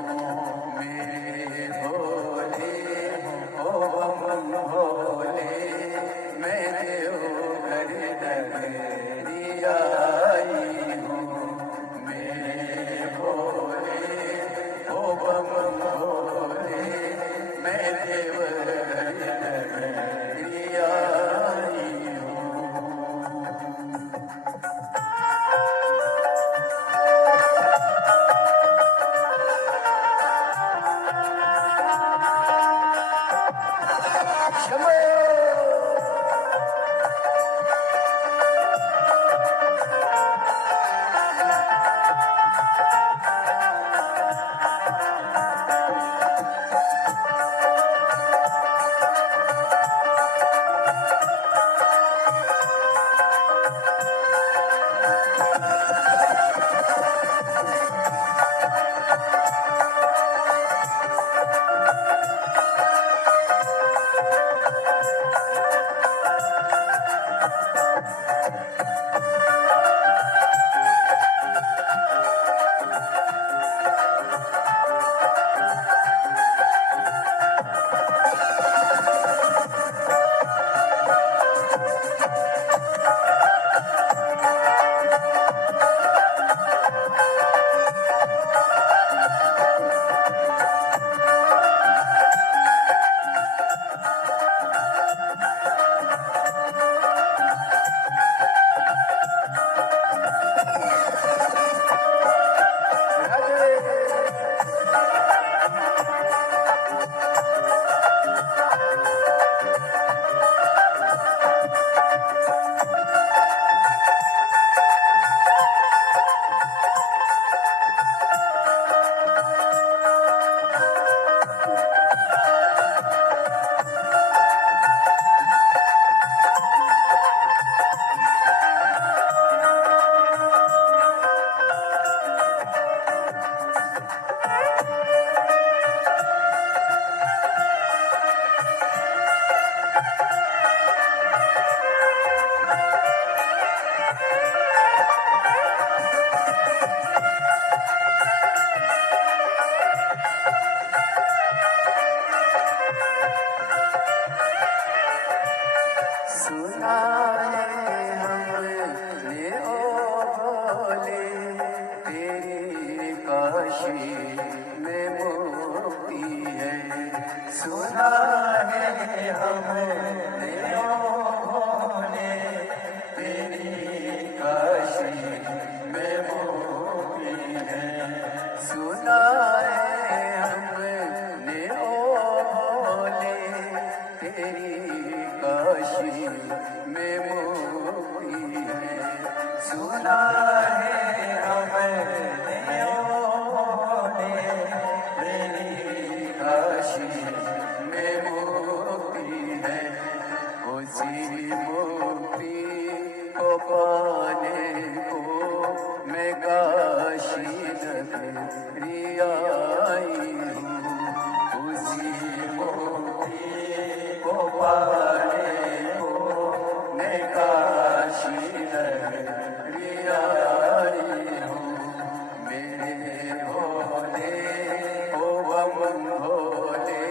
मेरे भोले ओ बम भोले, मैं देवघर नगरी आई हूँ। मेरे भोले ओ बम भोले, मैं देवघर नगरी आई हूँ। सुना है हमने ओ भोले, तेरी काशी में मुक्ति है। सुना है हमने ओ भोले, तेरी काशी में मुक्ति है। सुना है हमने ओ भोले, तेरी काशी में मुक्ति है। सुना है हमने ओ भोले, तेरी काशी में मुक्ति है। उसी मुक्ति को पाने को मैं काशी नगरी आई हूँ। उसी मुक्ति को पाने को मैं काशी नगरी आई हूँ। मेरे भोले ओ बम भोले,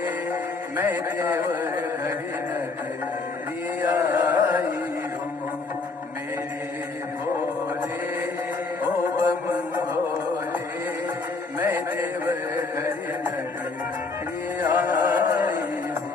मैं देवघर नगरी आई हूँ। मेरे भोले ओ बम भोले, मैं देवघर नगरी आई हूँ।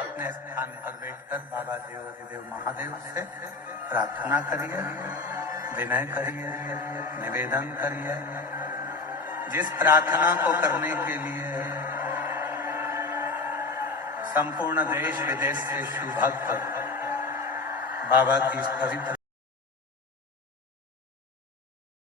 अपने स्थान पर बैठकर बाबा देव महादेव से प्रार्थना करिए, विनय करिए, निवेदन करिए। जिस प्रार्थना को करने के लिए संपूर्ण देश विदेश से शिव भक्त बाबा की पवित्र